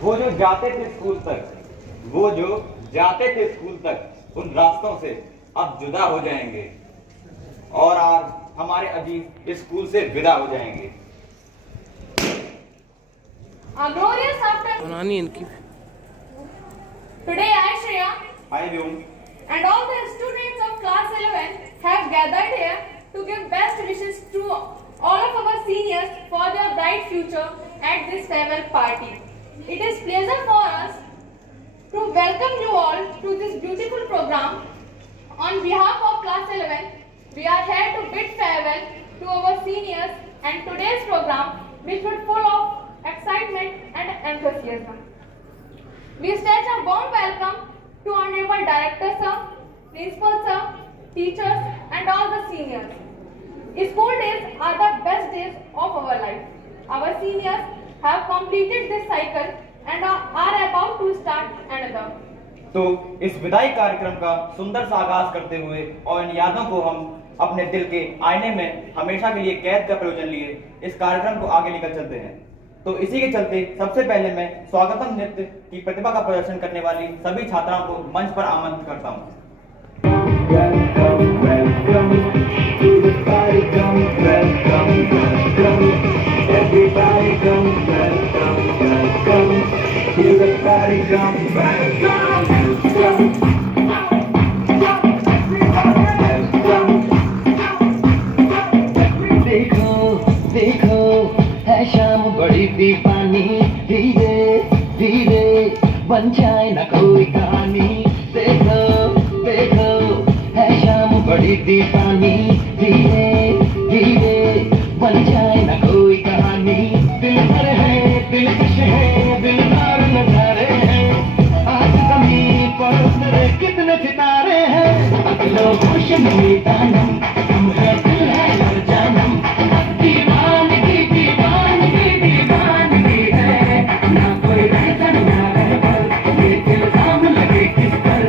वो जो जाते थे स्कूल तक, वो जो जाते थे स्कूल तक, उन रास्तों से अब जुदा हो जाएंगे और आज हमारे अजीज इस स्कूल से विदा हो जाएंगे। A glorious afternoon. Today I, Shreya, I Vyom, and all the students of class 11 have gathered here to give best wishes to all of our seniors for their bright future at this farewell party. It is pleasure for us to welcome you all to this beautiful program. On behalf of class 11, we are here to bid farewell to our seniors, and today's program will be full of excitement and enthusiasm. We stretch a warm welcome to Honorable Director Sir, Principal Sir, teachers and all the seniors. School days are the best days of our life. Our seniors have completed this cycle and are about to start another. तो इस विदाई कार्यक्रम का सुंदर सा आगाज करते हुए और इन यादों को हम अपने दिल के आईने में हमेशा के लिए कैद कर प्रयोजन लिए इस कार्यक्रम को आगे लेकर चलते हैं। तो इसी के चलते सबसे पहले मैं स्वागतम नृत्य की प्रतिभा का प्रदर्शन करने वाली सभी छात्राओं को मंच पर आमंत्रित करता हूँ। शाम बड़ी दीवानी, धीरे धीरे बन जाए ना कोई कहानी। देखो देखो है शाम बड़ी दीवानी, धीरे धीरे बन जाए ना कोई कहानी। दिल भर है, दिल खुश है, दिलदार नजारे हैं। आज जमीन पर उतरे कितने सितारे हैं। अगलो खुश नहीं दानम, हम है दिल है हर जानम। दीवानगी दीवानगी दीवानगी है, ना कोई रहता ना रहता, ये इल्जाम लगे किस पर।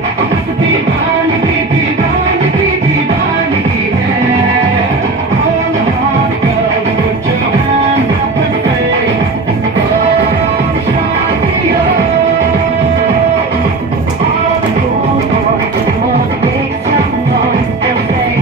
दीवानगी दीवानगी दीवानगी है। Hold on girl, put your hand up and say, oh Shadiya। All the cool boys wanna make some noise and say,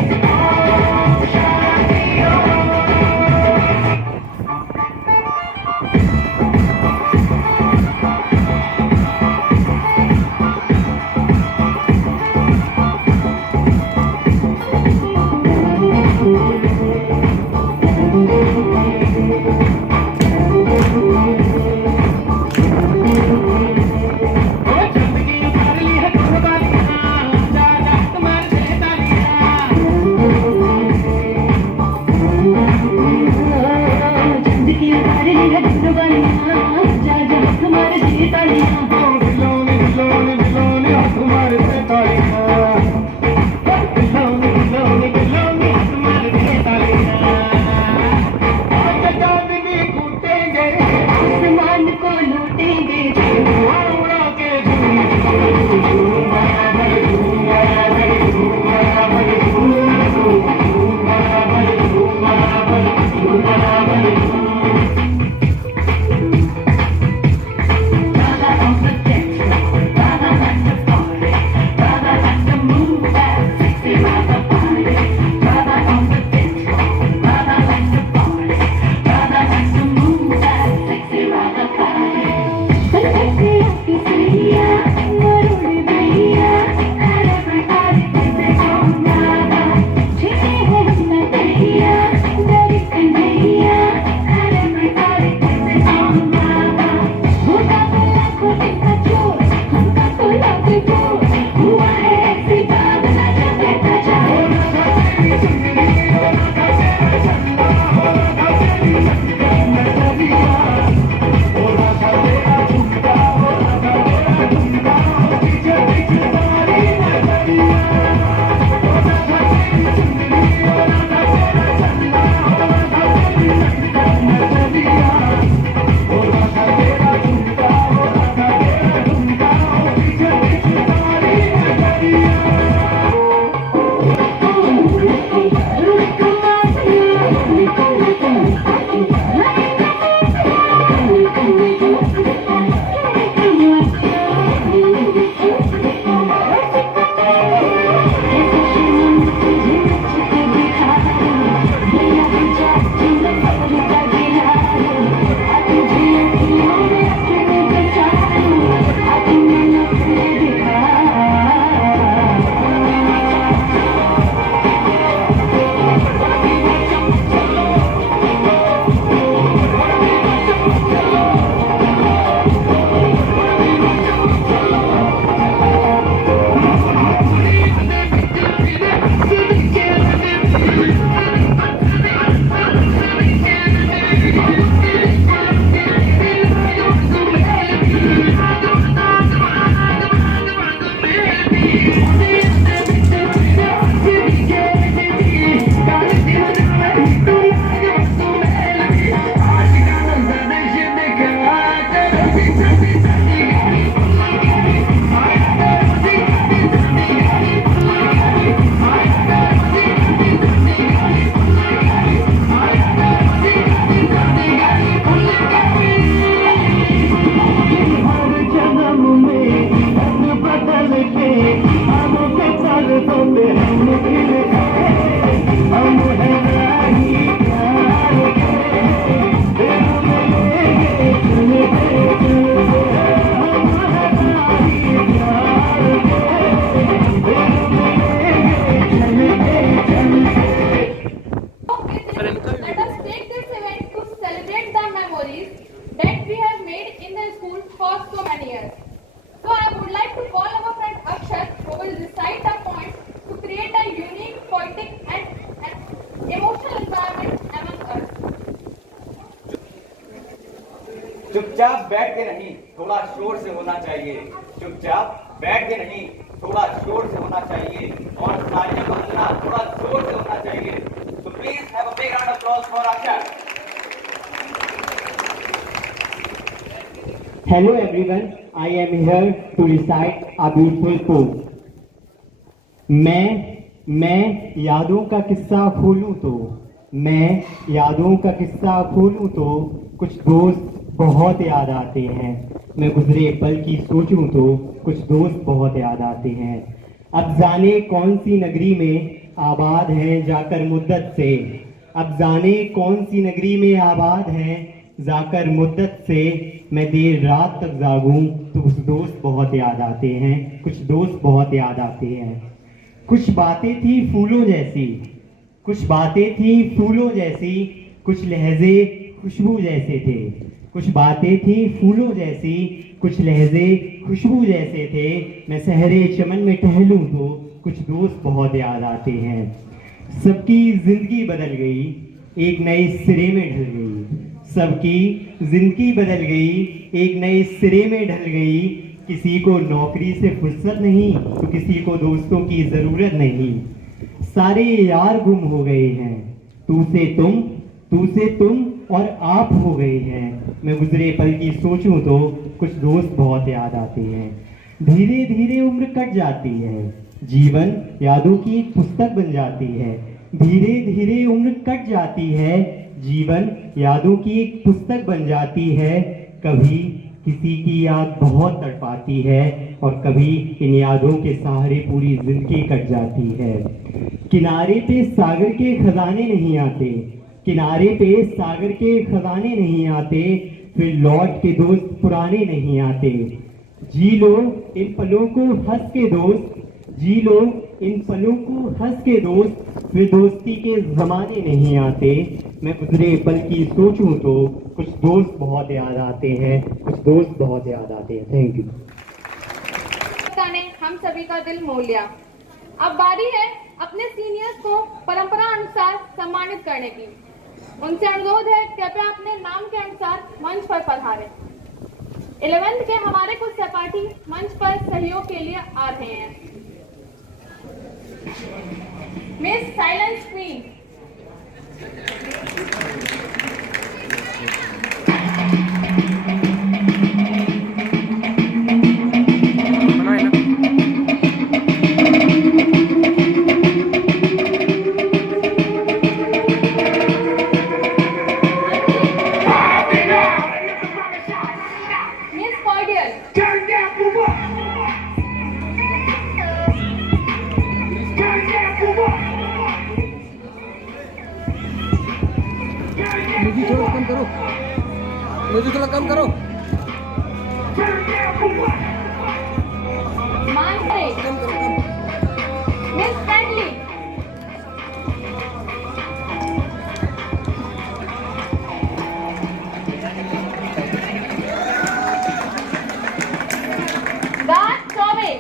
चुपचाप बैठ के नहीं, थोड़ा शोर से होना चाहिए। चुपचाप बैठ के नहीं, थोड़ा शोर से होना चाहिए। और तालियां बजाना थोड़ा जोर से होना चाहिए। तो please have a big round of applause for Asha. Hello everyone, I am here to recite a beautiful poem. मैं यादों का किस्सा खोलूं तो, मैं यादों का किस्सा खोलूं तो कुछ दोस्त बहुत याद आते हैं। मैं गुजरे पल की सोचूं तो कुछ दोस्त बहुत याद आते हैं। अब जाने कौन सी नगरी में आबाद हैं जाकर मुद्दत से, अब जाने कौन सी नगरी में आबाद हैं जाकर मुद्दत से। मैं देर रात तक जागूं तो कुछ दोस्त बहुत याद आते हैं, कुछ दोस्त बहुत याद आते हैं। कुछ बातें थी फूलों जैसी, कुछ बातें थी फूलों जैसी, कुछ लहजे खुशबू जैसे थे। कुछ बातें थी फूलों जैसी, कुछ लहजे खुशबू जैसे थे। मैं सहरे चमन में टहलूं तो कुछ दोस्त बहुत याद आते हैं। सबकी जिंदगी बदल गई, एक नए सिरे में ढल गई। सबकी जिंदगी बदल गई, एक नए सिरे में ढल गई। किसी को नौकरी से फुर्सत नहीं तो किसी को दोस्तों की जरूरत नहीं। सारे यार गुम हो गए हैं, तू से तुम और आप हो गए हैं। मैं गुजरे पल की सोचूं तो कुछ दोस्त बहुत याद आते हैं। धीरे धीरे उम्र कट जाती है, जीवन यादों की एक पुस्तक बन जाती है। धीरे धीरे उम्र कट जाती है, जीवन यादों की एक पुस्तक बन जाती है। कभी किसी की याद बहुत तड़पाती है और कभी इन यादों के सहारे पूरी जिंदगी कट जाती है। किनारे पे सागर के खजाने नहीं आते, किनारे पे सागर के खजाने नहीं आते, फिर लौट के दोस्त पुराने नहीं आते। जी लो इन पलों को हंस के दोस्त, जी लो इन पलों को हंस के दोस्त, फिर दोस्ती के जमाने नहीं आते। मैं गुजरे पल की सोचूं तो कुछ दोस्त बहुत याद आते हैं, कुछ दोस्त बहुत याद आते हैं। Thank you. ने हम सभी का दिल मोह लिया। अब बारी है अपने सीनियर्स को परंपरा अनुसार सम्मानित करने की। उनसे अनुरोध है कृपया अपने नाम के अनुसार मंच पर पधारें। 11th के हमारे कुछ सहपाठी मंच पर सहयोग के लिए आ रहे हैं। मिस साइलेंस क्वीन, म्यूजिक थोड़ा कम करो। मिस फ्रेंडली, राज चौबे,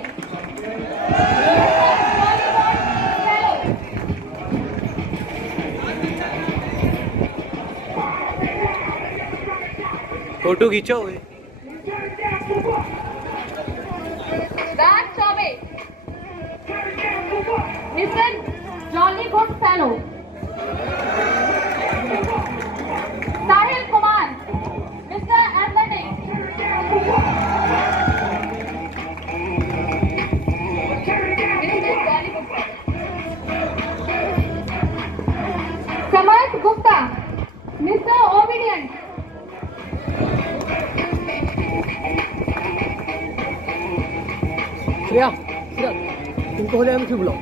फोटो खींचो। राज चौबे, मिस्टर जॉली गुड फैलो, साहिल कुमार, मिस्टर एथलेटिक्स, समर्थ गुप्ता, मिस्टर ओबीडियंट, श्रेया तुमको होले क्यों बुलाओ?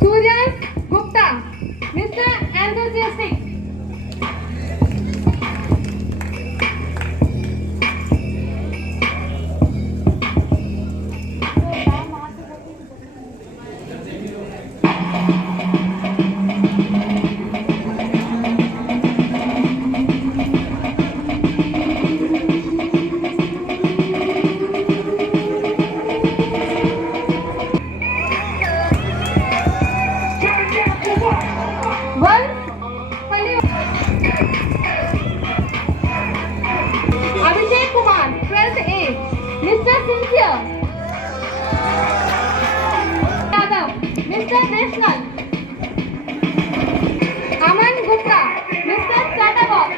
Surya Gupta, mister enthusiastic, Mr. Deshnal. Aman Gupta, Mr. Chatterbox.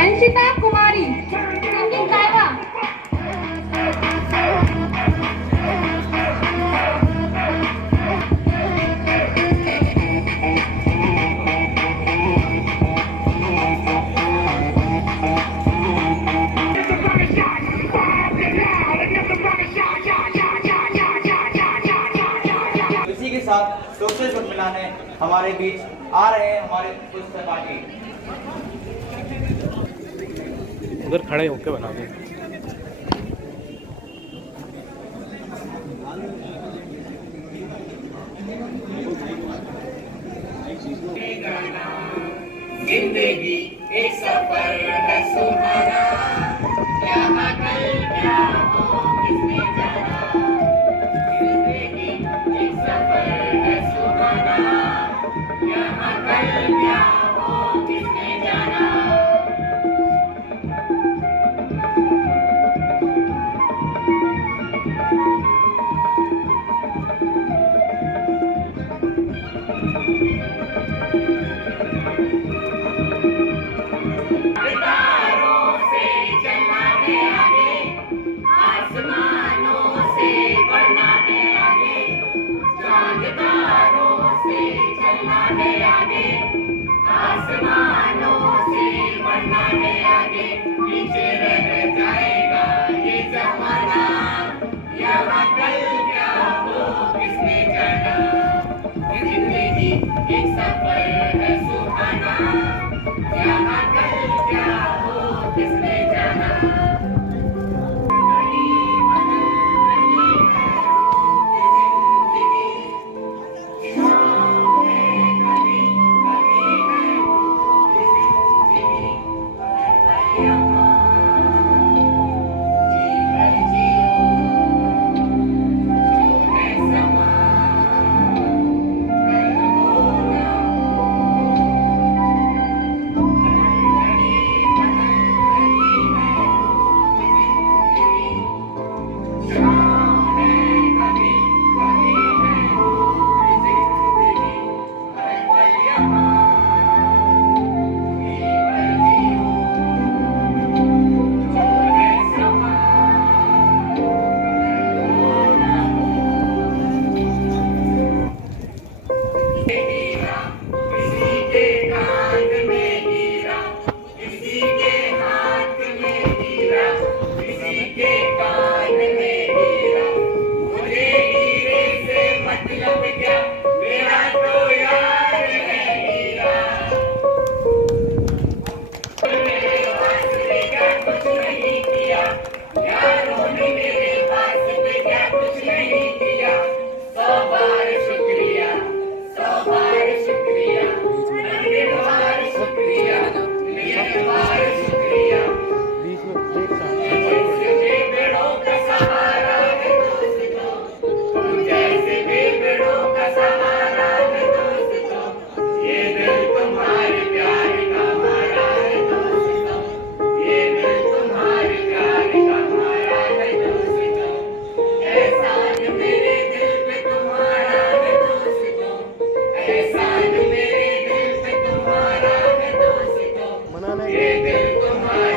Anshita Kumari, singing Taiwa. इसी के साथ सोशल सम्मेलन है हमारे बीच आ रहे हैं हमारे कुछ सहपाठी। उधर खड़े होके बना दे। जिंदगी एक सफर है सुहाना, यहाँ कल क्या हो किसने जाना। जिंदगी एक सफर है सुहाना, यहाँ कल क्या हो किसने जाना। तारों से चलना है आगे, आसमानों से बढ़ना है आगे। चांद तारों से चलना है आगे, आसमानों से बढ़ना है आगे। पीछे रह जाएगा ये जमाना, यहाँ कल क्या हो किसने जाना। जिंदगी एक सफर है सुहाना, यहाँ कल क्या हो किसने जाना।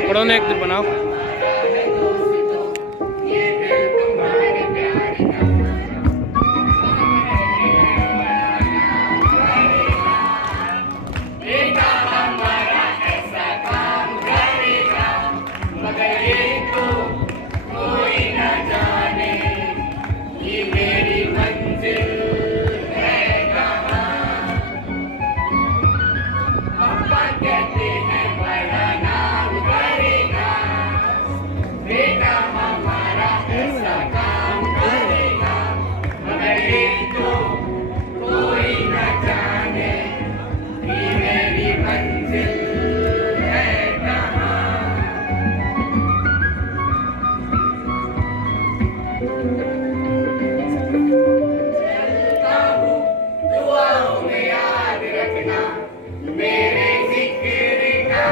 पकड़ो ने एक दिन बनाओ। मेरे जिक्र का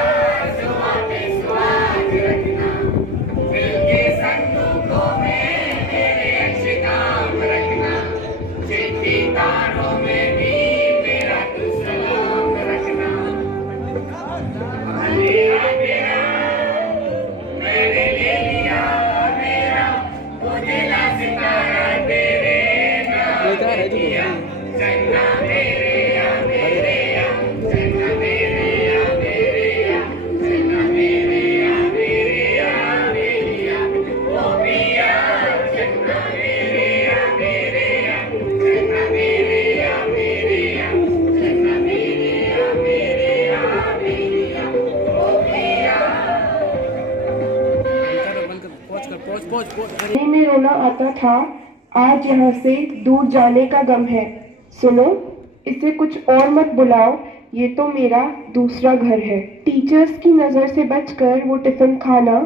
आता था, आज यहाँ से दूर जाने का गम है। सुनो, इसे कुछ और मत बुलाओ, ये तो मेरा दूसरा घर है। टीचर्स की नज़र से बचकर वो टिफिन खाना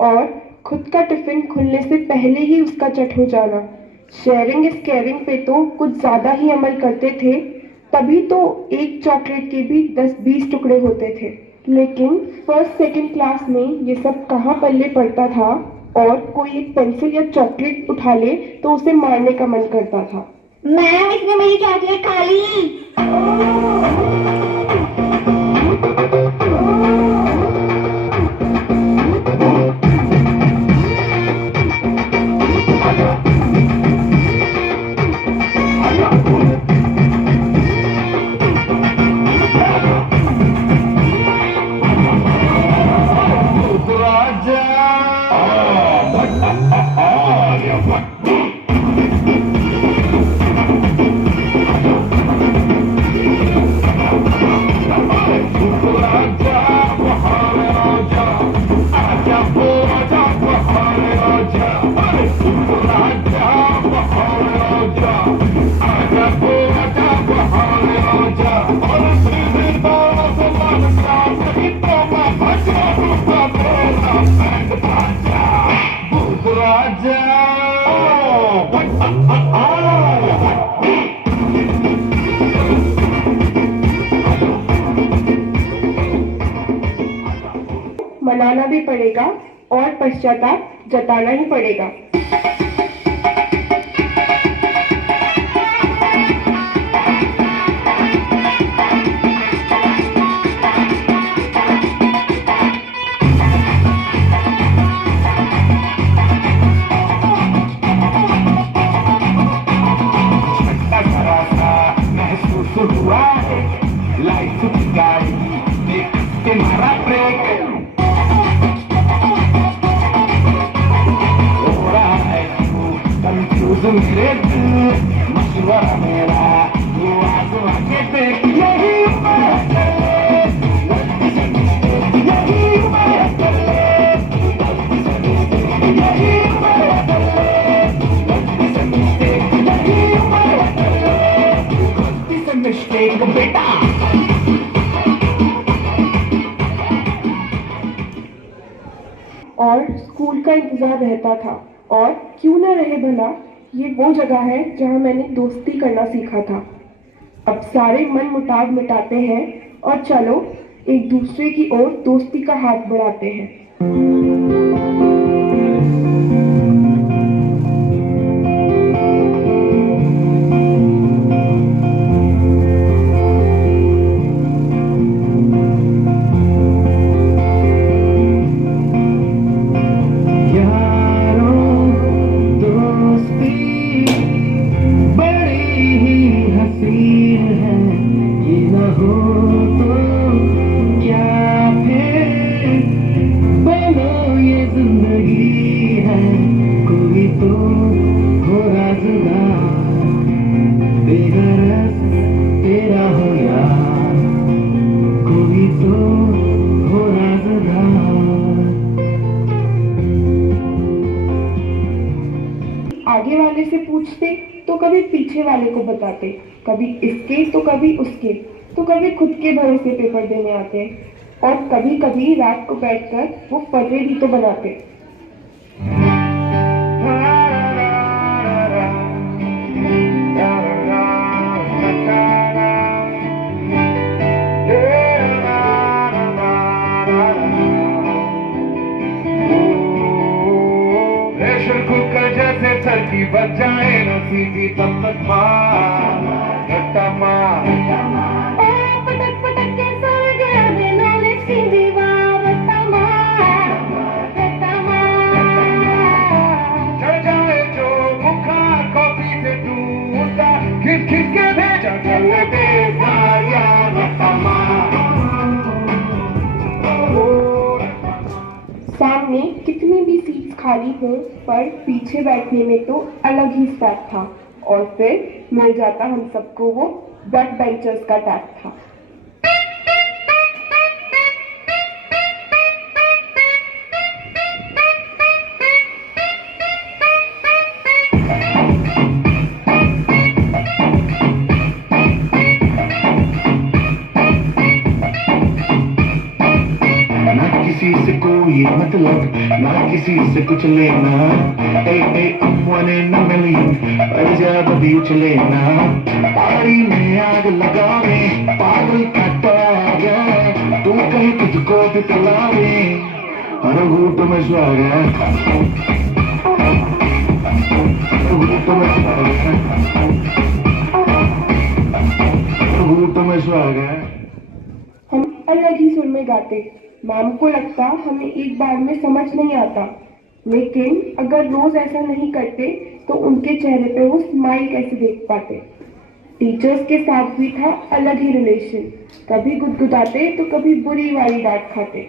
और खुद का टिफिन खुलने से पहले ही उसका चट हो जाना। शेयरिंग इज केयरिंग पे तो कुछ ज्यादा ही अमल करते थे, तभी तो एक चॉकलेट के भी 10-20 टुकड़े होते थे। लेकिन फर्स्ट सेकंड क्लास में ये सब कहाँ पल्ले पड़ता था, और कोई एक पेंसिल या चॉकलेट उठा ले तो उसे मारने का मन करता था। मैम, इसने मेरी चॉकलेट खा ली। मनाना भी पड़ेगा और पश्चाताप जताना ही पड़ेगा। और स्कूल का इंतजार रहता था, और क्यों ना रहे भला, ये वो जगह है जहाँ मैंने दोस्ती करना सीखा था। अब सारे मन मुटाव मिटाते हैं और चलो एक दूसरे की ओर दोस्ती का हाथ बढ़ाते हैं। आगे वाले से पूछते तो कभी पीछे वाले को बताते, कभी इसके तो कभी उसके, तो कभी खुद के भरोसे पेपर देने आते, और कभी कभी रात को बैठकर वो फतवे भी तो बनाते। की बच जाए न सीधी तब तक पटक पटक के सो गया रे नॉलेज की दीवार चढ़ जाए जो बुखार कॉफी से दूसरा खिस खिस के भेजा कर दे सामने कितनी भी सीट्स खाली हो, पर पीछे बैठने में तो अलग ही स्टैक था, और फिर मिल जाता हम सबको वो बैक बेंचर्स का टैग था। किसी से कोई मतलब, ना किसी से कुछ लेना। I'm one in a million, पर जब भी उछले ना, पारी में आग लगावे, पागल का ताजा, तू कहीं तुझको भी तलावे, हर घूट में स्वागत, हर घूट में स्वागत, हर घूट में स्वागत। हम अलग ही सुर में गाते। मैम को लगता हमें एक बार में समझ नहीं आता, लेकिन अगर रोज ऐसा नहीं करते तो उनके चेहरे पे वो स्माइल कैसे देख पाते। टीचर्स के साथ भी था अलग ही रिलेशन, कभी गुदगुदाते तो कभी बुरी वाली डांट खाते।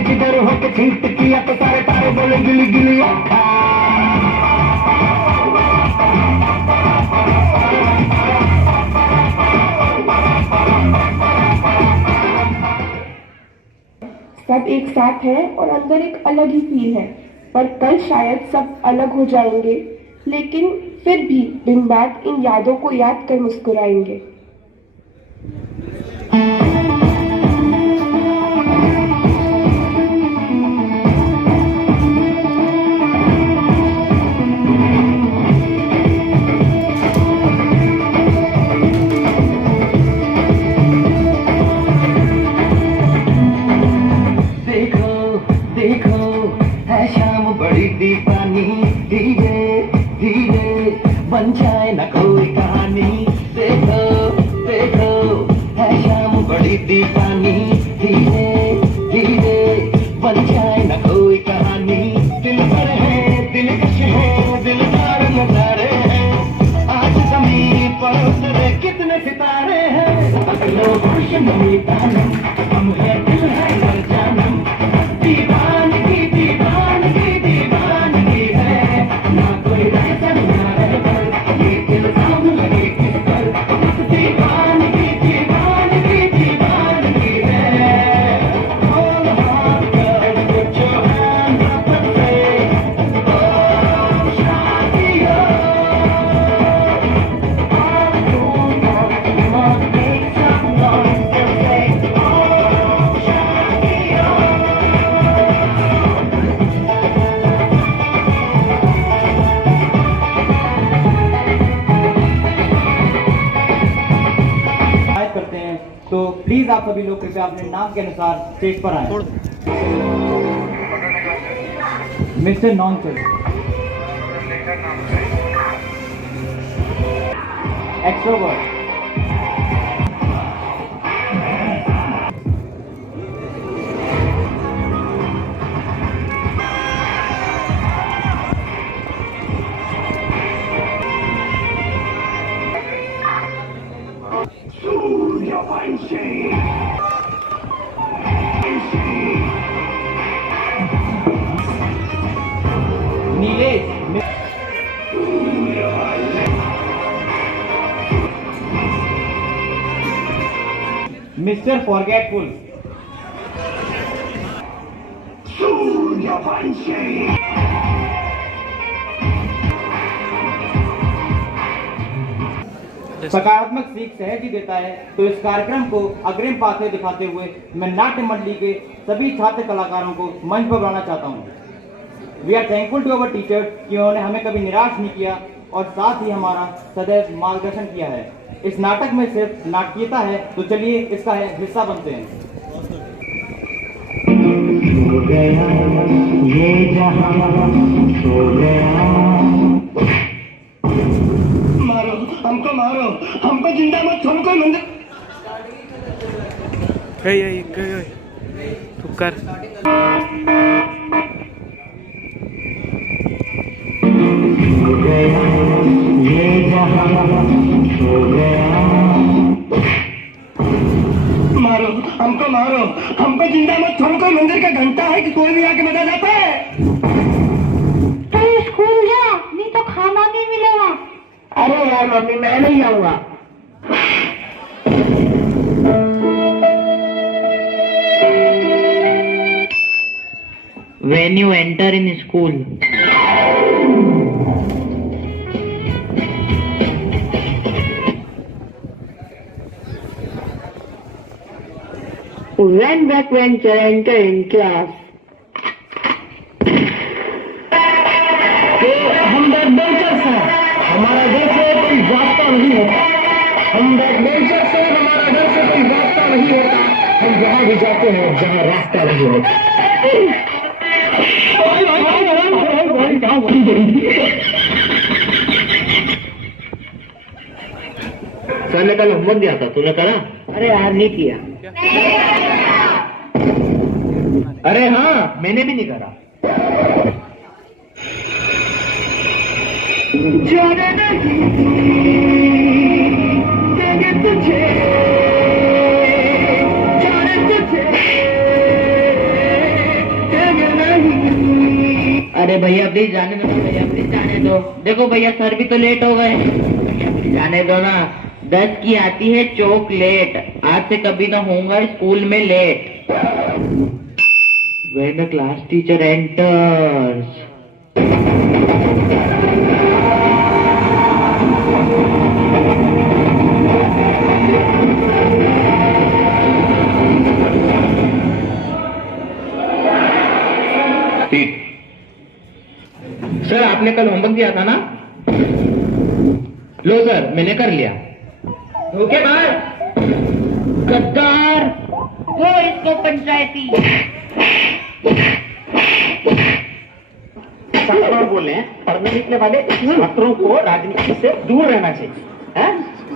जिधर होके ठीक किया तो सारे तारे बोले गिली गिली आखा। सब एक साथ है और अंदर एक अलग ही फील है, पर कल शायद सब अलग हो जाएंगे, लेकिन फिर भी दिन बाद इन यादों को याद कर मुस्कुराएंगे। बड़ी दीवानी, धीरे धीरे बन जाए ना कोई कहानी। देखो देखो है शाम बड़ी दीवानी, धीरे धीरे बन जाए ना कोई कहानी। दिल भर है, दिलकश है, दिलदार नजारे हैं। आज ज़मीन पर उतरे कितने सितारे हैं। अगलो खुश नमी तानम, हम है दिल है हर जानम। दीवानगी दीवानगी दीवानगी है, ना कोई रहता ना रहकर, ये इल्जाम लगे किस पर। दीवानगी दीवानगी दीवानगी है। All heart girls, put your hands up and say, oh शादियों। I don't want to make some noise and say, oh शादियों। शिकायत करते हैं, तो प्लीज आप सभी लोग कृपया अपने नाम के अनुसार स्टेज पर आए। Mister nonchalant, extrovert, Nilesh, mister forgetful, सकारात्मक सीख सहज ही देता है। तो इस कार्यक्रम को अग्रिम पाथवे दिखाते हुए मैं नाट्य मंडली के सभी छात्र कलाकारों को मंच पर बुलाना चाहता हूँ। We are thankful to our teachers कि उन्होंने हमें कभी निराश नहीं किया और साथ ही हमारा सदैव मार्गदर्शन किया है। इस नाटक में सिर्फ नाटकीयता है, तो चलिए इसका हिस्सा बनते हैं। सो गया ये जहां, सो गया। मारो हमको, मारो हमको, जिंदा मत छोड़ो। मंदिर गई तू कर। मंदिर का घंटा है कि कोई भी आके बजा जाता है? तो स्कूल जा, नहीं तो खाना नहीं मिलेगा। अरे यार मम्मी, मैं नहीं आऊंगा। When you enter in school, When backbencher enter in class. हम बैकबेंचर्स हैं, हमारा डर से कोई वास्ता नहीं होता। हम बैकबेंचर्स हैं, हमारा डर से कोई वास्ता नहीं होता। हम जहाँ भी जाते हैं जहाँ रास्ता नहीं होता। सर ने कल होमवर्क दिया था, तूने करा? अरे यार नहीं किया। अरे हाँ, मैंने भी नहीं करा। जाने नहीं देंगे तुझे, जाने तुझे देंगे नहीं। अरे भैया प्लीज जाने दो, भैया प्लीज जाने दो। देखो भैया सर भी तो लेट हो गए, भैया प्लीज जाने दो ना। 10 की आती है चॉकलेट, आज से कभी ना होऊंगा स्कूल में late. When the class teacher enters. Sir आपने कल होमवर्क दिया था ना? लो सर, मैंने कर लिया। Okay bye. गद्दार, वो इसको पंचायती। साहब बोले पढ़ने लिखने वाले छात्रों को राजनीति से दूर रहना चाहिए, हैं?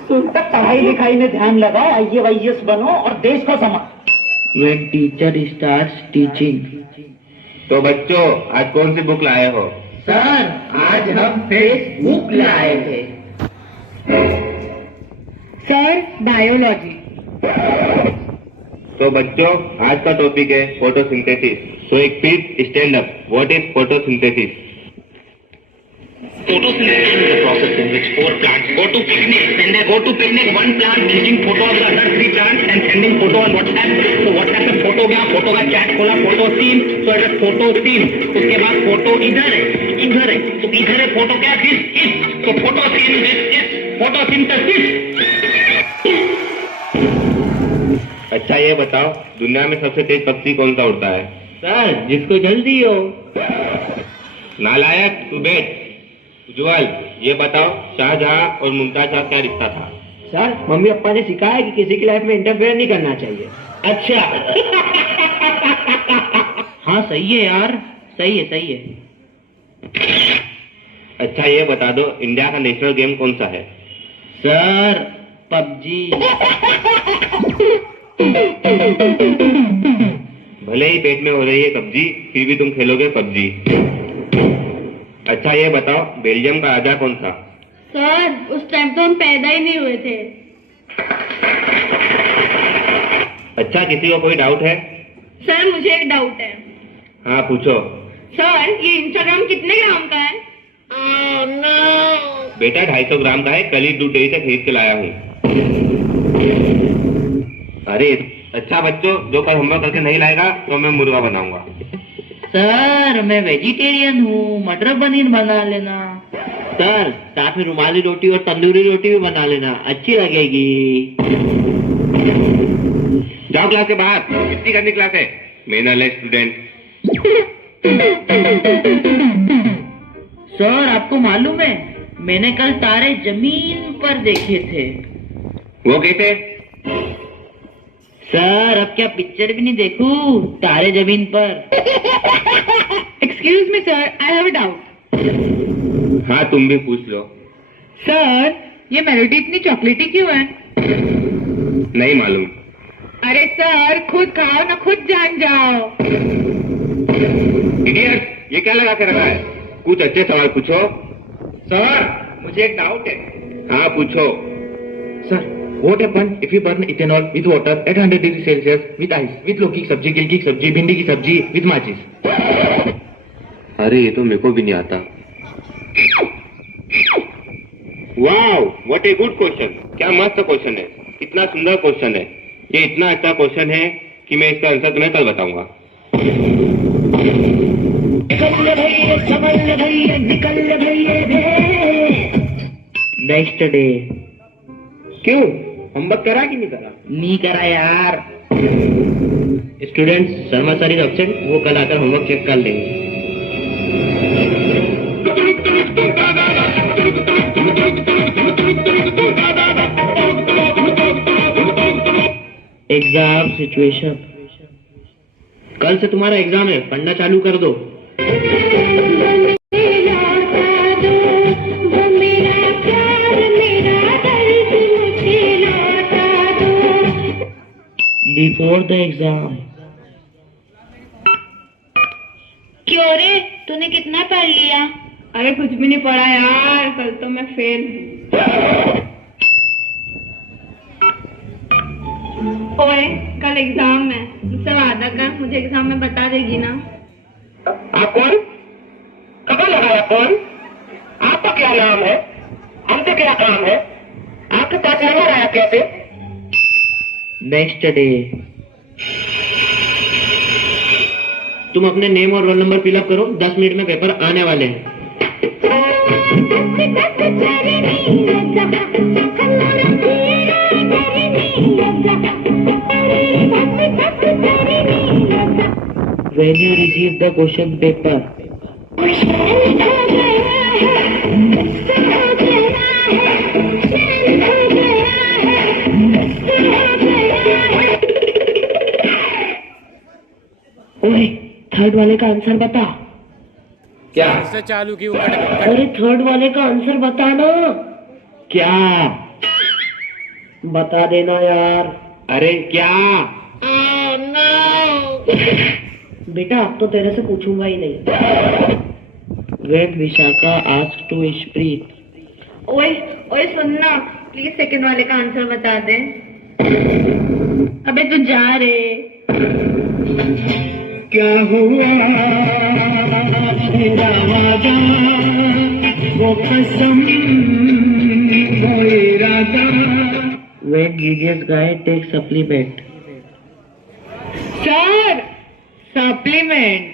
तब पढ़ाई लिखाई में ध्यान लगाओ, IAS बनो और देश को संभालो। When teacher starts teaching. तो बच्चों आज कौन सी बुक लाए हो? सर आज हम फेसबुक लाए थे। Sir biology. तो बच्चों आज का टॉपिक है फोटोसिंथेसिस। So एक please stand up. What is photosynthesis? Photosynthesis is the process in which 4 plants go to picnic. When they go to picnic, one plant taking photo of the other 3 plants and sending photo on WhatsApp. तो WhatsApp पे photo गया, photo का chat खोला, photo scene, तो it is photo scene. उसके बाद photo इधर है, तो इधर है फोटो क्या? This is. तो photo scene this is photosynthesis. अच्छा ये बताओ दुनिया में सबसे तेज पक्षी कौन सा उड़ता है? सर जिसको जल्दी हो। नालायक, तू बैठ। उज्जवल ये बताओ शाहजहां और मुमताज का क्या रिश्ता था? सर मम्मी पापा ने सिखाया कि किसी की लाइफ में इंटरफेयर नहीं करना चाहिए। अच्छा हाँ सही है यार, सही है। अच्छा ये बता दो इंडिया का नेशनल गेम कौन सा है? Sir PUBG. भले ही पेट में हो रही है कब्जी, फिर भी तुम खेलोगे पबजी। अच्छा ये बताओ बेल्जियम का राजा कौन था? सर उस टाइम तो हम पैदा ही नहीं हुए थे। अच्छा किसी को कोई डाउट है? सर मुझे एक डाउट है। हाँ पूछो। सर ये इंस्टाग्राम कितने ग्राम का है? बेटा 250 ग्राम का है, कल ही दूध डेयरी से खरीद के लाया हूँ। अरे अच्छा बच्चों, जो कल होमवर्क करके नहीं लाएगा तो मैं मुर्गा बनाऊंगा। सर मैं वेजिटेरियन हूँ, मटर पनीर बना लेना। सर साथ में रुमाली रोटी और तंदूरी रोटी भी बना लेना, अच्छी लगेगी। जाओ क्लास के बाहर। कितनी करनी क्लास है? मेहनत है स्टूडेंट। सर आपको मालूम है मैंने कल तारे जमीन पर देखे थे। वो कैसे? सर अब क्या पिक्चर भी नहीं देखूं तारे जमीन पर? Excuse me sir, I have a doubt. हाँ तुम भी पूछ लो। सर ये मेलोडी इतनी चॉकलेटी क्यों है? नहीं मालूम। अरे सर खुद खाओ ना, खुद जान जाओ। इडियट, ये क्या लगा के रखा है? कुछ अच्छे सवाल पूछो। सर मुझे एक डाउट है। हाँ पूछो। Sir What happens if you burn ethanol with water at 100 degrees Celsius with ice, with लौकी की सब्जी, गिलकी की सब्जी, भिंडी की सब्जी, with माचिस? अरे ये तो मेरे को भी नहीं आता। Wow, what a good question! क्या मस्त क्वेश्चन है, कितना सुंदर क्वेश्चन है। ये इतना अच्छा क्वेश्चन है कि मैं इसका आंसर तुम्हें कल बताऊंगा। Next day. क्यों, होमवर्क करा कि नहीं करा? नहीं करा यार। Students, Sharma sir is absent, वो कल आकर होमवर्क चेक कर लेंगे। Exam situation. कल से तुम्हारा एग्जाम है, पढ़ना चालू कर दो। Before the exam. क्यों रे, तूने कितना पढ़ लिया? अरे कुछ भी नहीं पढ़ा यार, कल तो मैं फेल हूँ। ओए, कल एग्जाम है, मुझसे वादा कर, मुझे एग्जाम में बता देगी ना? आप कौन? कहाँ लगाया कौन? आपका क्या नाम है? हमसे क्या काम है? आपके पास नंबर आया कैसे? Next day. तुम अपने नेम और रोल नंबर फिलअप करो, 10 मिनट में पेपर आने वाले हैं। When you receive the question paper. ओए, थर्ड वाले का आंसर बता। क्या? इससे चालू की ऊपर अरे थर्ड वाले का आंसर बता ना। क्या? बता देना यार। अरे क्या? बेटा अब तो तेरे से पूछूंगा ही नहीं। When Vishakha asked to Sprit. ओए ओए सुनना, प्लीज सेकंड वाले का आंसर बता दे। अबे तू जा रे। क्या हुआ तेरा वादा, वो कसम, वो इरादा। When genius guy takes supplement. Sir, supplement.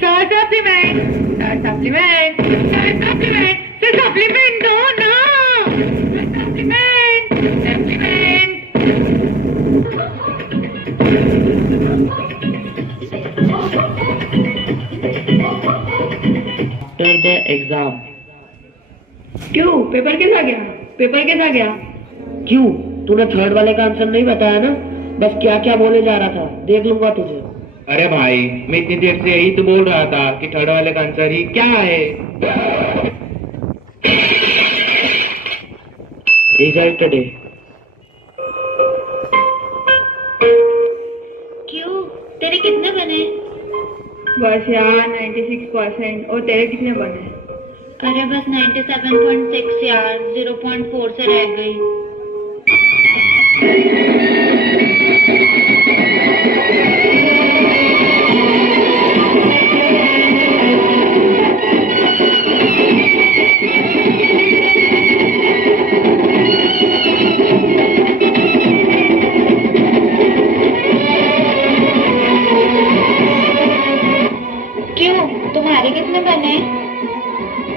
Sir supplement, sir supplement, sir supplement, sir supplement दो ना। Supplement, supplement. After the exam. क्यों, पेपर कैसा गया? पेपर कैसा गया? क्यों, तूने थर्ड वाले का आंसर नहीं बताया ना? बस क्या क्या बोले जा रहा था, देख लूंगा तुझे। अरे भाई, मैं इतनी देर से यही तो बोल रहा था कि थर्ड वाले का आंसर ही क्या है। Result day. क्यों, तेरे कितने बने? बस यार 96%। और तेरे कितने बने? अरे बस 97.6 यार, 0.4 से रह गई। क्यों, तुम्हारे कितने बने?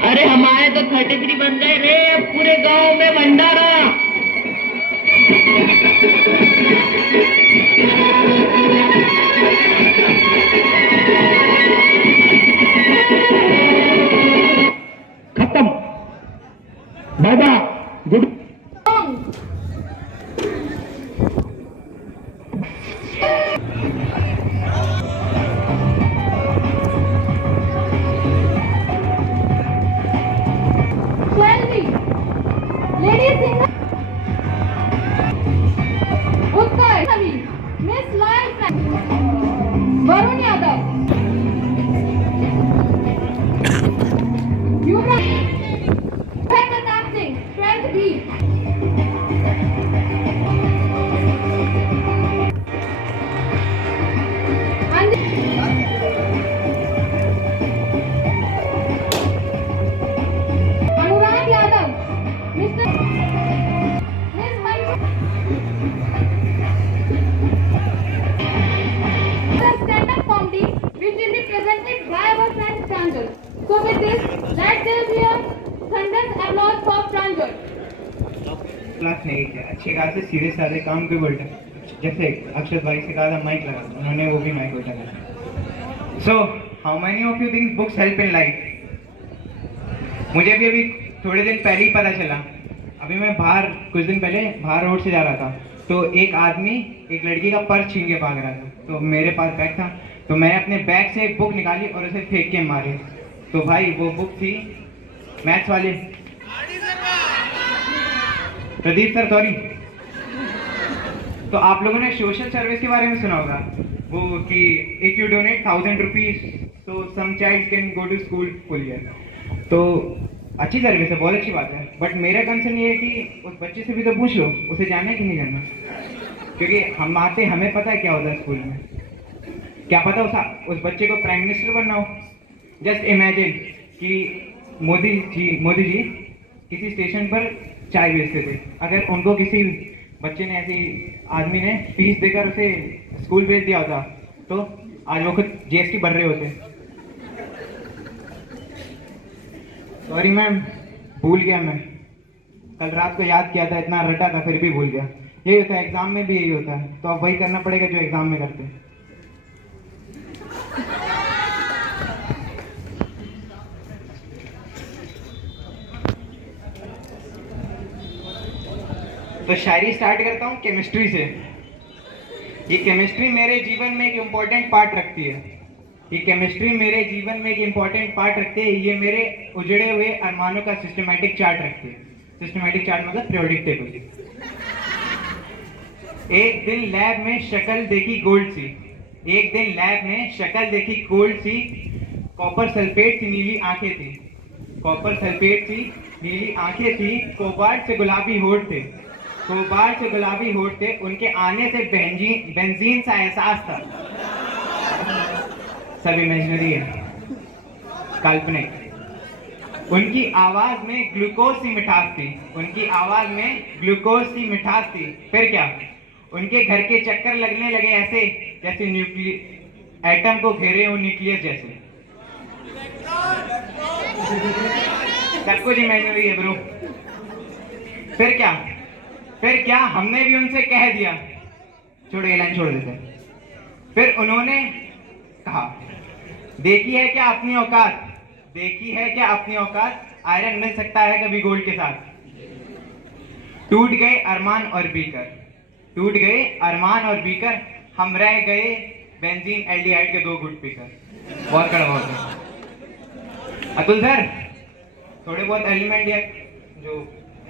अरे हमारे तो 33 बन गए रे, पूरे गांव में भंडारा। खत्म। बाबा good. Uttar, Miss Life Pranjal. So with this, let there be a thunderous applause for Pranjal. Class नहीं क्या अच्छे खासे सीधे साधे काम के बोलते जैसे अक्षत भाई से कहा था माइक लगा उन्होंने वो भी माइक उठा लगा. So how many of you think books help in life? मुझे भी अभी थोड़े दिन पहले ही पता चला. अभी मैं बाहर कुछ दिन पहले बाहर रोड से जा रहा था तो एक आदमी एक लड़की का पर्स छीन के भाग रहा था. तो मेरे पास बैग था तो मैंने अपने बैग से एक बुक निकाली और उसे फेंक के मारी. तो भाई वो बुक थी मैथ्स वाले प्रदीप सर सॉरी. तो आप लोगों ने सोशल सर्विस के बारे में सुना होगा वो कि इफ यू डोनेट 1000 रुपीज तो some child can go to school full year. तो अच्छी सर्विस है, बहुत अच्छी बात है. बट मेरा कंसर्न ये है कि उस बच्चे से भी तो पूछ लो उसे जाना है कि नहीं जाना. क्योंकि हम आते हमें पता है क्या होता है स्कूल में. क्या पता उस बच्चे को प्राइम मिनिस्टर बनना हो. जस्ट इमेजिन कि मोदी जी किसी स्टेशन पर चाय बेचते थे. अगर उनको किसी बच्चे ने ऐसी आदमी ने फीस देकर उसे स्कूल भेज दिया होता तो आज वो खुद जीएसटी भर रहे होते. सॉरी मैम, भूल गया मैं. कल रात को याद किया था, इतना रटा था फिर भी भूल गया. यही होता है एग्जाम में भी, यही होता है. तो अब वही करना पड़ेगा जो एग्जाम में करते हैं. तो शायरी स्टार्ट करता हूँ केमिस्ट्री से. ये केमिस्ट्री मेरे जीवन में एक इम्पोर्टेंट पार्ट रखती है. ये केमिस्ट्री मेरे जीवन में एक इम्पोर्टेंट पार्ट रखती है. ये मेरे उजड़े हुए अरमानों का सिस्टमैटिक चार्ट रखती है. सिस्टमैटिक चार्ट मतलब पीरियोडिक टेबल. एक दिन लैब में शक्ल देखी गोल्ड सी. एक दिन लैब में शक्ल देखी गोल्ड सी. कॉपर सल्फेट सी नीली आंखें थी. कॉपर सल्फेट सी नीली आंखें थी. कोबाल्ट से गुलाबी होठ थे. कोबाल्ट से गुलाबी होठ थे. उनके आने से बेंजीन सा एहसास था. सब इमेजिनरी है, काल्पनिक. उनकी आवाज में ग्लूकोज सी मिठास थी. उनकी आवाज में ग्लूकोज सी मिठास थी. फिर क्या, उनके घर के चक्कर लगने लगे ऐसे जैसे न्यूक्लियर एटम को घेरे हो न्यूक्लियस जैसे. सब कुछ इमेजिनरी है ब्रो. फिर क्या हमने भी उनसे कह दिया. छोड़ो ये लाइन छोड़ देते हैं. फिर उन्होंने कहा देखी है क्या अपनी औकात. देखी है क्या अपनी औकात. आयरन मिल सकता है कभी गोल्ड के साथ. टूट गए अरमान और बीकर. टूट गए अरमान और बीकर. हम रह गए बेंजीन एल्डिहाइड के 2 गुट पीकर. बहुत कड़वा होता है. अतुल सर थोड़े बहुत एलिमेंट या जो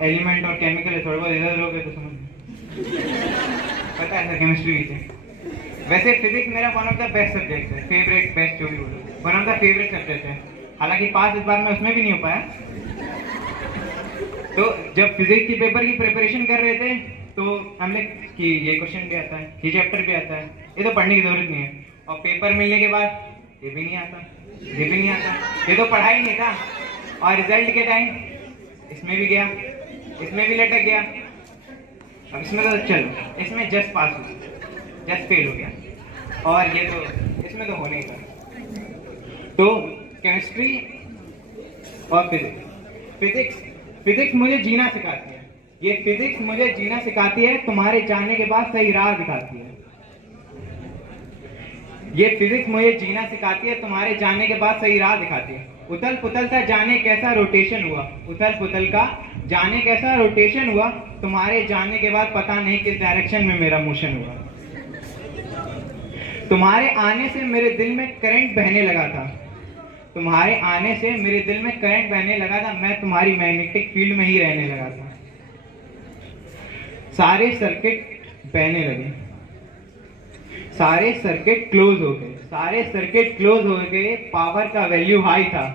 एलिमेंट और केमिकल है थोड़े बहुत इधर हो गए तो समझ पता है सर केमिस्ट्री से. वैसे फिजिक्स मेरा one of the best subject है. फेवरेट बेस्ट जो भी बोलो, one of the favourite subject है. हालांकि पास इस बार मैं उसमें भी नहीं हो पाया. तो जब फिजिक्स की पेपर की प्रिपरेशन कर रहे थे तो हमने कि ये क्वेश्चन भी आता है, ये चैप्टर भी आता है, ये तो पढ़ने की जरूरत नहीं है. और पेपर मिलने के बाद ये भी नहीं आता, ये भी नहीं आता, ये तो पढ़ा ही नहीं था. और रिजल्ट के टाइम इसमें भी गया, इसमें भी लटक गया. अब इसमें तो चलो इसमें जस्ट पास हो, जस्ट फेल हो गया. और ये तो इसमें तो होने ही था. तो केमिस्ट्री और फिजिक्स मुझे जीना सिखाती है. ये फिजिक्स मुझे जीना सिखाती है. तुम्हारे जाने के बाद सही राह दिखाती है. ये फिजिक्स मुझे जीना सिखाती है. तुम्हारे जाने के बाद सही राह दिखाती है. उथल पुथल का जाने कैसा रोटेशन हुआ. उथल पुथल का जाने कैसा रोटेशन हुआ. तुम्हारे जाने के बाद पता नहीं किस डायरेक्शन में मेरा मोशन हुआ. तुम्हारे आने से मेरे दिल में करंट बहने लगा था. तुम्हारे आने से मेरे दिल में करंट बहने लगा था. मैं तुम्हारी मैग्नेटिक फील्ड में ही रहने लगा था. सारे सर्किट बहने लगे. सारे सर्किट क्लोज हो गए. सारे सर्किट क्लोज हो गए. पावर का वैल्यू हाई था.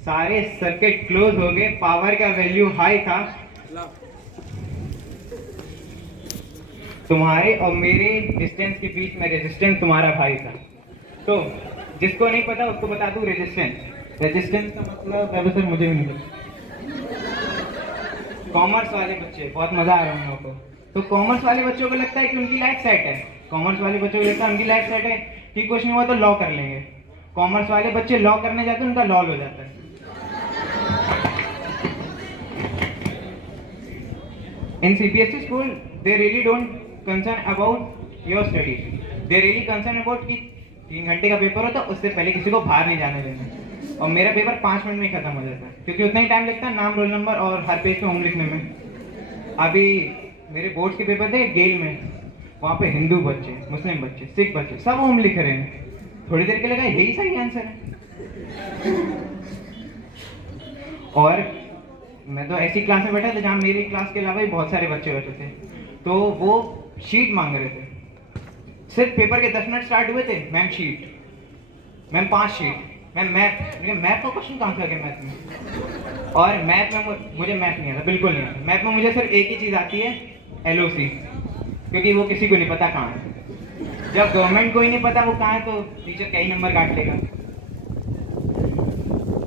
सारे सर्किट क्लोज हो गए. पावर का वैल्यू हाई था. तुम्हारे और मेरे डिस्टेंस के बीच में रेजिस्टेंस तुम्हारा भाई था. तो जिसको नहीं पता उसको बता दूं रेजिस्टेंस का मतलब है सर मुझे भी नहीं पता. कॉमर्स वाले बच्चे बहुत मजा आ रहा है उन लोगों को. तो कॉमर्स वाले बच्चों को लगता है कि उनकी लाइफ सेट है. कॉमर्स वाले बच्चों को लगता है उनकी लाइफ सेट है कि कुछ नहीं हुआ तो लॉ कर लेंगे. कॉमर्स वाले बच्चे लॉ करने जाते हैं, उनका लॉल हो जाता है। In CBSE school, they really don't concern about your studies. They really concern about कि 3 घंटे का पेपर होता है, उससे पहले किसी को बाहर नहीं जाने देना। और मेरा पेपर 5 मिनट में ही खत्म हो जाता है, क्योंकि उतना ही टाइम लगता है नाम, रोल नंबर और हर पेज पे होम लिखने में। अभी मेरे बोर्ड्स के पेपर थे गेल में, वहाँ पे हिंदू बच्चे, मुस्लिम बच्चे, सिख बच्चे सब होम लिख रहे हैं। थोड़ी देर के लगा यही सही आंसर है। और मैं तो ऐसी क्लास में बैठा था जहाँ मेरी क्लास के अलावा भी बहुत सारे बच्चे बैठे थे, तो वो शीट मांग रहे थे। सिर्फ पेपर के 10 मिनट स्टार्ट हुए थे, ma'am sheet, ma'am 5 sheet, ma'am math का क्वेश्चन कहाँ से आ गया मैथ में? और मैथ में मुझे मैथ नहीं आता, बिल्कुल नहीं आता। मैथ में मुझे सिर्फ एक ही चीज़ आती है, LOC, क्योंकि वो किसी को नहीं पता कहाँ है। जब गवर्नमेंट को ही नहीं पता वो कहाँ है, तो टीचर कई नंबर काट लेगा।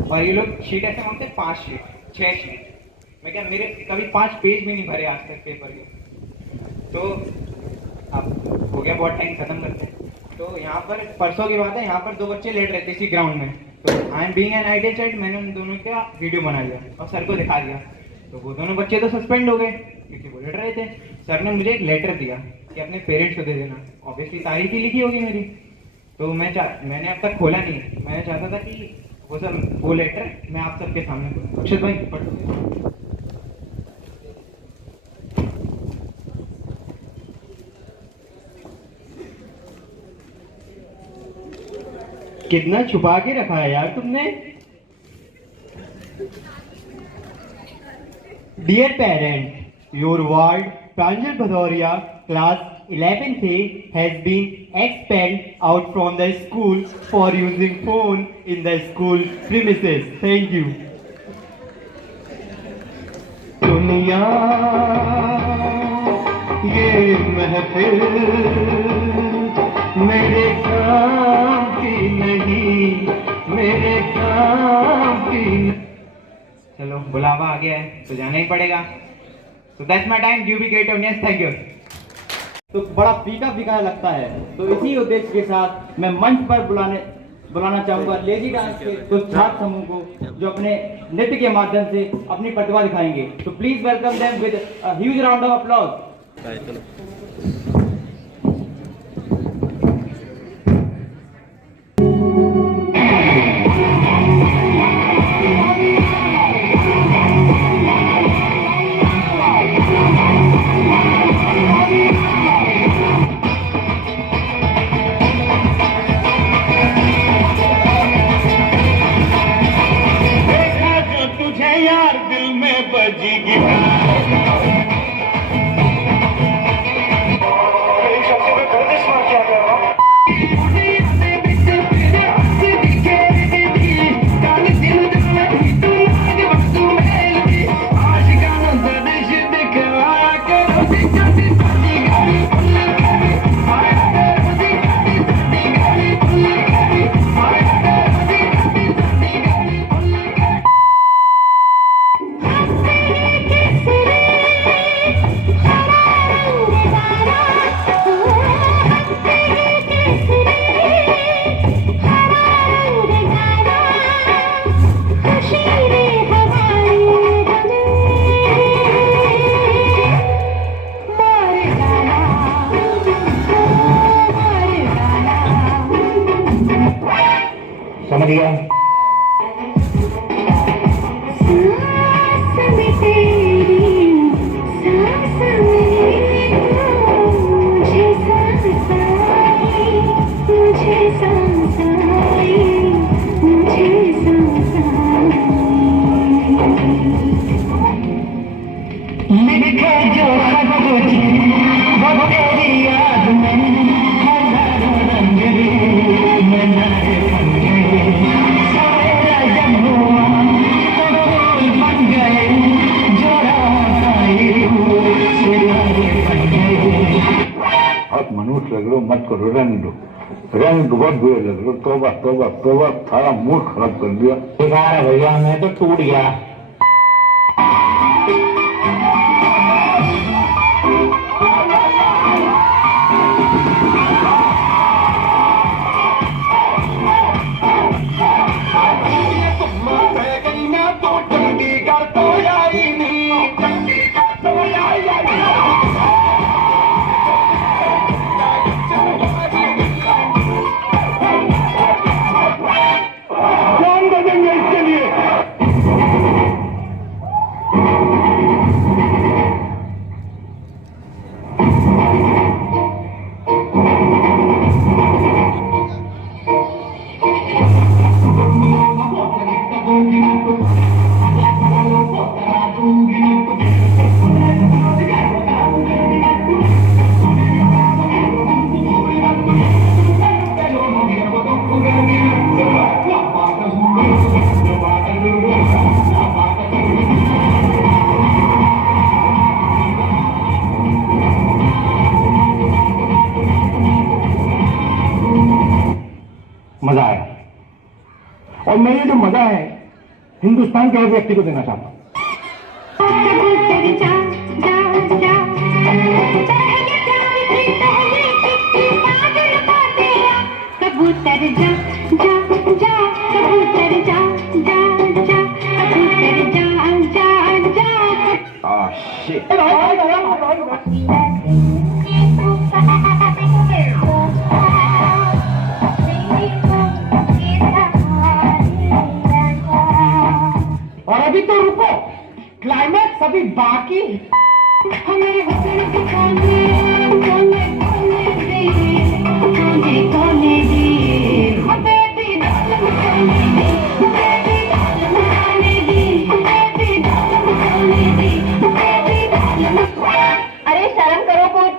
और ये लोग शीट ऐसे मांगते हैं, 5 शीट, 6 शीट। मैं क्या, मेरे कभी 5 पेज भी नहीं भरे आज तक पेपर के। तो अब हो गया बहुत टाइम, खत्म करते हैं। तो यहाँ पर परसों की बात है, यहाँ पर 2 बच्चे लेट रहे थे इसी ग्राउंड में। तो I am being an ideal child, मैंने उन दोनों का वीडियो बना लिया और सर को दिखा दिया। तो वो दोनों बच्चे तो सस्पेंड हो गए क्योंकि वो लेट रहे थे। सर ने मुझे एक लेटर दिया कि अपने पेरेंट्स को दे देना। ऑब्वियसली तारीफ ही लिखी होगी मेरी, तो मैंने अब तक खोला नहीं। मैंने चाहता था कि वो लेटर मैं आप सबके सामने पढ़ूं। अक्षत भाई पढ़ दो। कितना छुपा के रखा है यार तुमने। Dear parent, your ward Pranjal Bhadauria class 11A has been expelled out from the school for using phone in the school premises. Thank you. दुनिया ये महफिल मेरे काम की नहीं, मेरे काम की नहीं। चलो बुलावा आ गया है तो जाना ही पड़ेगा। So that's my time. You be great on yes, thank you. तो बड़ा फीका फीका लगता है, तो इसी उद्देश्य के साथ मैं मंच पर बुलाना चाहूंगा लेडी डांस के कुछ छात्र समूह को, जो अपने नृत्य के माध्यम से अपनी प्रतिभा दिखाएंगे। तो please welcome them with a huge round of applause. समझ गया? लिखे जो सब कुछ वो तेरी याद में हजारों रंग मनाए सवेरा जब हुआ तो फूल बन गए जो बन गए। अब मनुष्य लग लो मत करो, रहने दो, बहुत बुरे लग लो। तोबा तोबा तोबा, सारा मूड खराब कर दिया। बेकार है भैया, मैं तो टूट गया। मजा आया। और मैं ये जो मजा है हिंदुस्तान के हर व्यक्ति को देना चाहता हूँ। कबूतर जा जा जा कबूतर जा जा जा कबूतर जा जा जा। Ah, shit. और अभी तो रुको, क्लाइमैक्स अभी बाकी। हमें हुस्न की कोने कोने कोने दे कोने कोने दे बेबी कोने दे बेबी कोने दे बेबी कोने दे बेबी। अरे शर्म करो कुछ,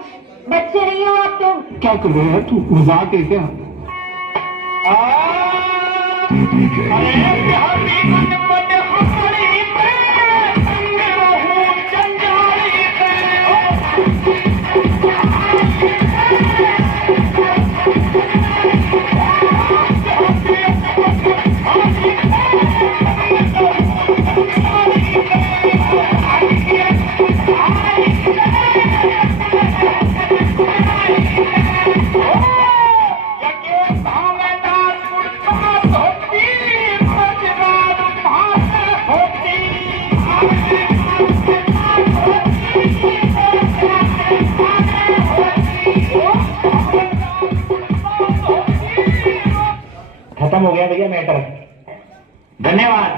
बच्चे नहीं हो आप तुम। क्या कर रहे हैं तू? मजाक है क्या? खत्म हो गया भैया मैटर। धन्यवाद।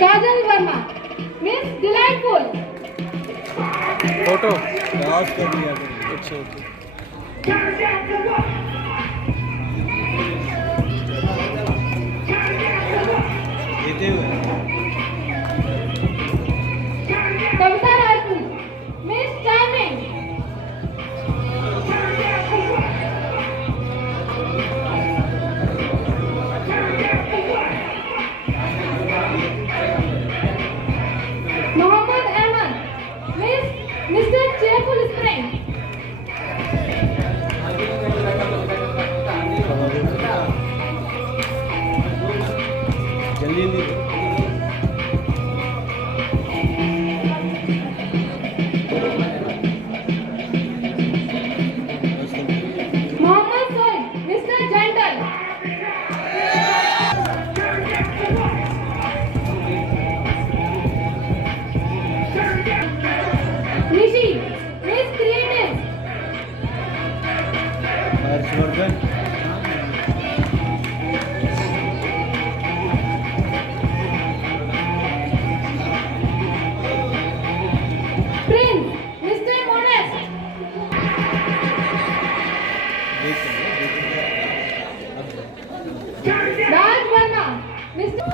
Kajal Verma, miss delightful. Photo pass कर दिया। अच्छा देते हुए Kavita Rajput, miss charming. Mohammad Ahmed, mister cheerful spring. जल्दी Mohammad Sohail, mister gentle. Nishi, miss creative. Harshvardhan. Prince, mister honest. Raj Verma, mister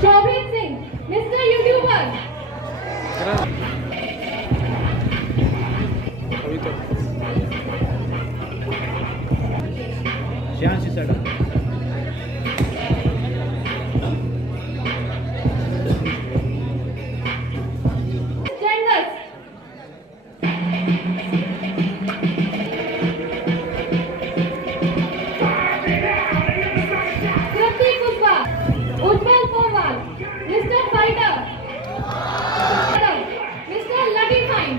Shobhit Singh, mister YouTuber. अभी तो झांसी सड़ा जेंडर्स। Kriti Kushwaha, Ujjwal Porwal, mister fighter. Mister lucky fine.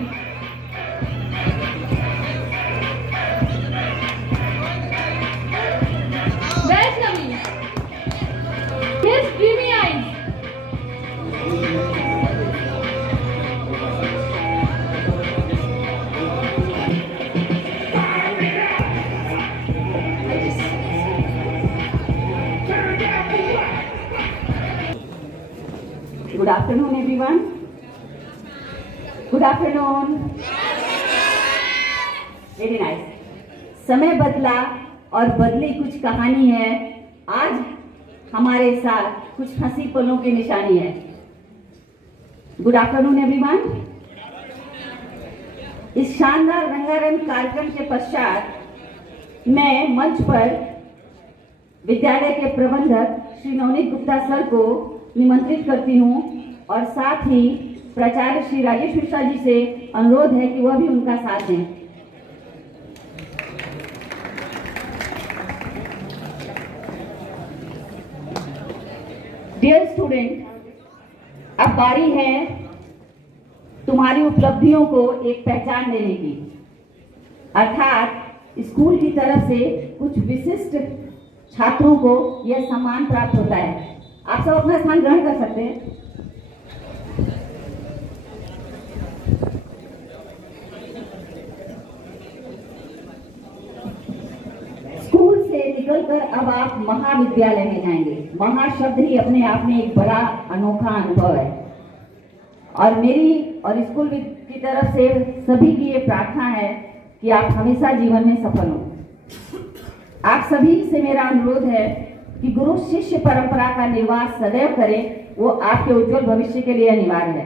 Vaishnavi, miss dreamy eyes. Good afternoon, everyone. Good afternoon. Very nice. समय बदला और बदली कुछ कहानी है। आज हमारे साथ कुछ हंसी पलों की निशानी है। Good afternoon everyone. इस शानदार रंगारंग कार्यक्रम के पश्चात मैं मंच पर विद्यालय के प्रबंधक श्री नवनीत गुप्ता सर को निमंत्रित करती हूँ और साथ ही प्राचार्य श्री राजेश मिश्रा जी से अनुरोध है कि वह भी उनका साथ दें। डियर स्टूडेंट, अब बारी है तुम्हारी उपलब्धियों को एक पहचान देने की, अर्थात स्कूल की तरफ से कुछ विशिष्ट छात्रों को यह सम्मान प्राप्त होता है। आप सब अपना स्थान ग्रहण कर सकते हैं। स्कूल से निकलकर अब आप महाविद्यालय में जाएंगे। महा शब्द ही अपने आप में एक बड़ा अनोखा अनुभव है और मेरी और स्कूल की तरफ से सभी की ये प्रार्थना है कि आप हमेशा जीवन में सफल हों। आप सभी से मेरा अनुरोध है कि गुरु शिष्य परंपरा का निर्वाह सदैव करें, वो आपके उज्जवल भविष्य के लिए अनिवार्य है।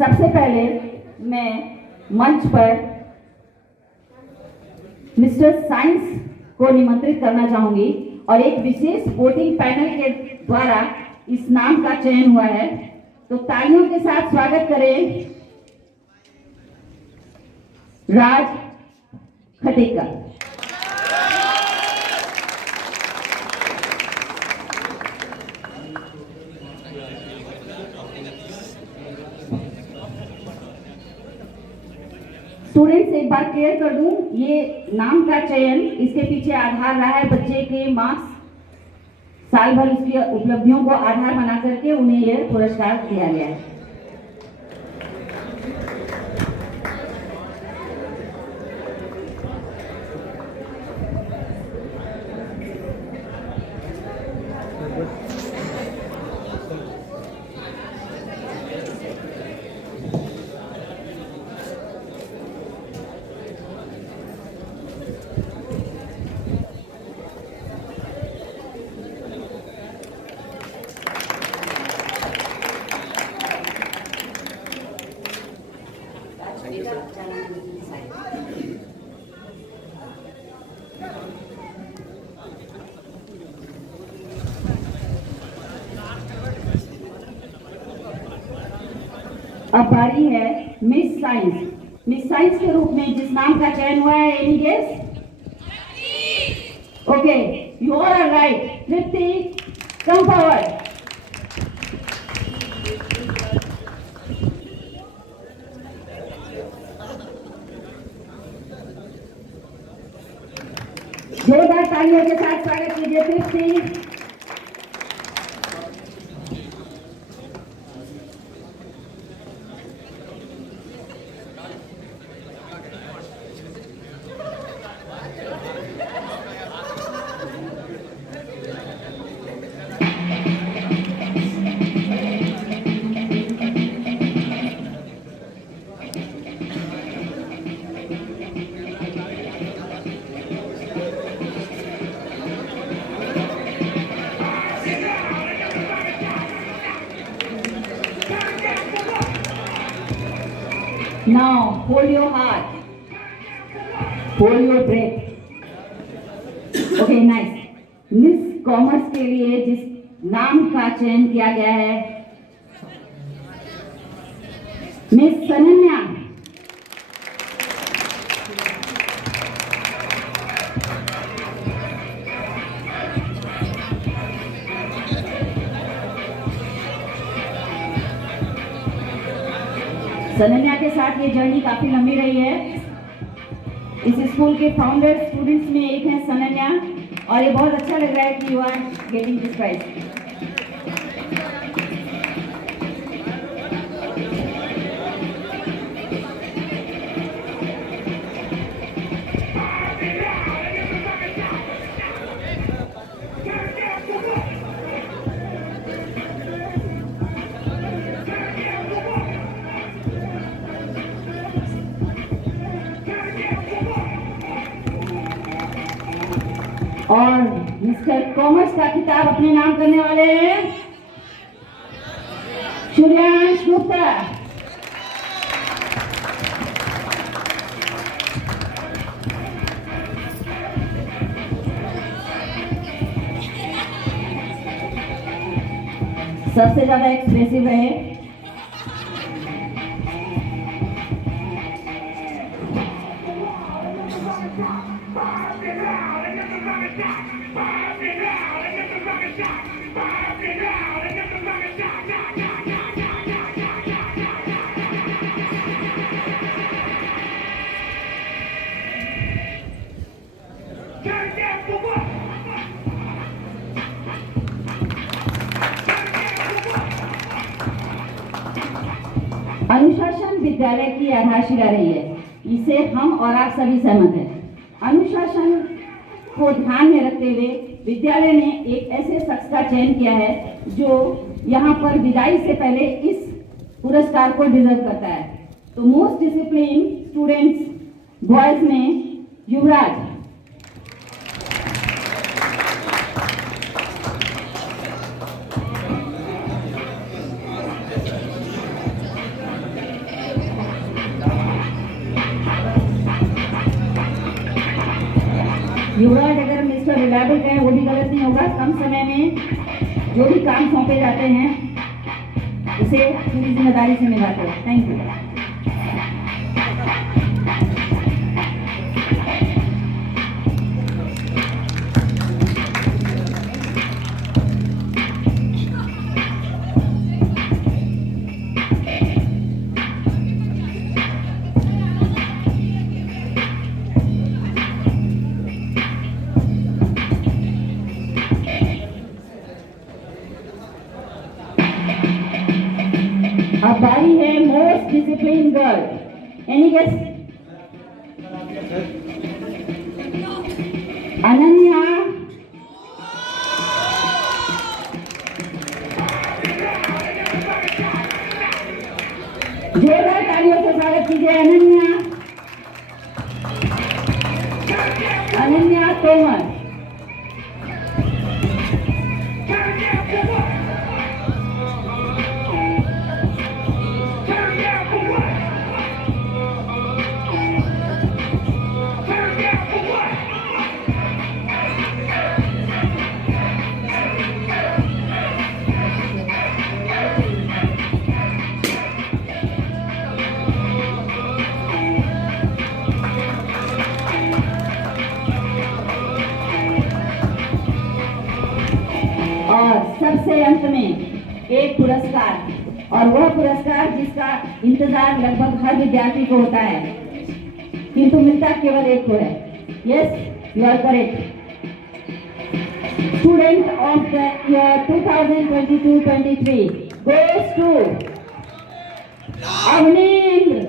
सबसे पहले मैं मंच पर मिस्टर साइंस को निमंत्रित करना चाहूंगी और एक विशेष वोटिंग पैनल के द्वारा इस नाम का चयन हुआ है, तो तालियों के साथ स्वागत करें राज खटेकर। स्टूडेंट्स, एक बात क्लियर कर दूं, ये नाम का चयन इसके पीछे आधार रहा है बच्चे के मार्क्स, साल भर उसकी उपलब्धियों को आधार बना करके उन्हें यह पुरस्कार दिया गया है। अब बारी है मिस साइंस। मिस साइंस के रूप में जिस नाम का चयन हुआ है, any guess? Okay, you are right. Tripti, come forward. जोरदार तालियों के साथ स्वागत कीजिए Tripti. Now hold your heart, hold your breath. Okay, nice. Miss commerce के लिए जिस नाम का चयन किया गया है, मिस सनन्या। सनन्या के साथ ये जर्नी काफी लंबी रही है। इस स्कूल के फाउंडर स्टूडेंट्स में एक है सनन्या और ये बहुत अच्छा लग रहा है कि you are getting this prize. और मिस्टर कॉमर्स का खिताब अपने नाम करने वाले हैं सूर्यांश गुप्ता। सबसे ज्यादा एक्सप्रेसिव रहे। अनुशासन विद्यालय की आधारशिला रही है, इसे हम और आप सभी सहमत हैं। अनुशासन को ध्यान में रखते हुए विद्यालय ने एक ऐसे शख्स का चयन किया है जो यहाँ पर विदाई से पहले इस पुरस्कार को डिजर्व करता है। तो मोस्ट डिसिप्लिन स्टूडेंट्स बॉयज में युवराज, युवराज अगर मिस्टर रिलायबल कहें वो भी गलत नहीं होगा। कम समय में जो भी काम सौंपे जाते हैं उसे पूरी जिम्मेदारी से निभाते हैं। Thank you. अब बारी है most discipline girl. Any guess? Ananya. जोरदार तालियों से स्वागत कीजिए अनन्या। अनन्या तोमर। और सबसे अंत में एक पुरस्कार, और वह पुरस्कार जिसका इंतजार लगभग हर विद्यार्थी को होता है किंतु मिलता केवल एक को है। Yes, you are correct. Student of the year 2022-23 goes to Avanindra.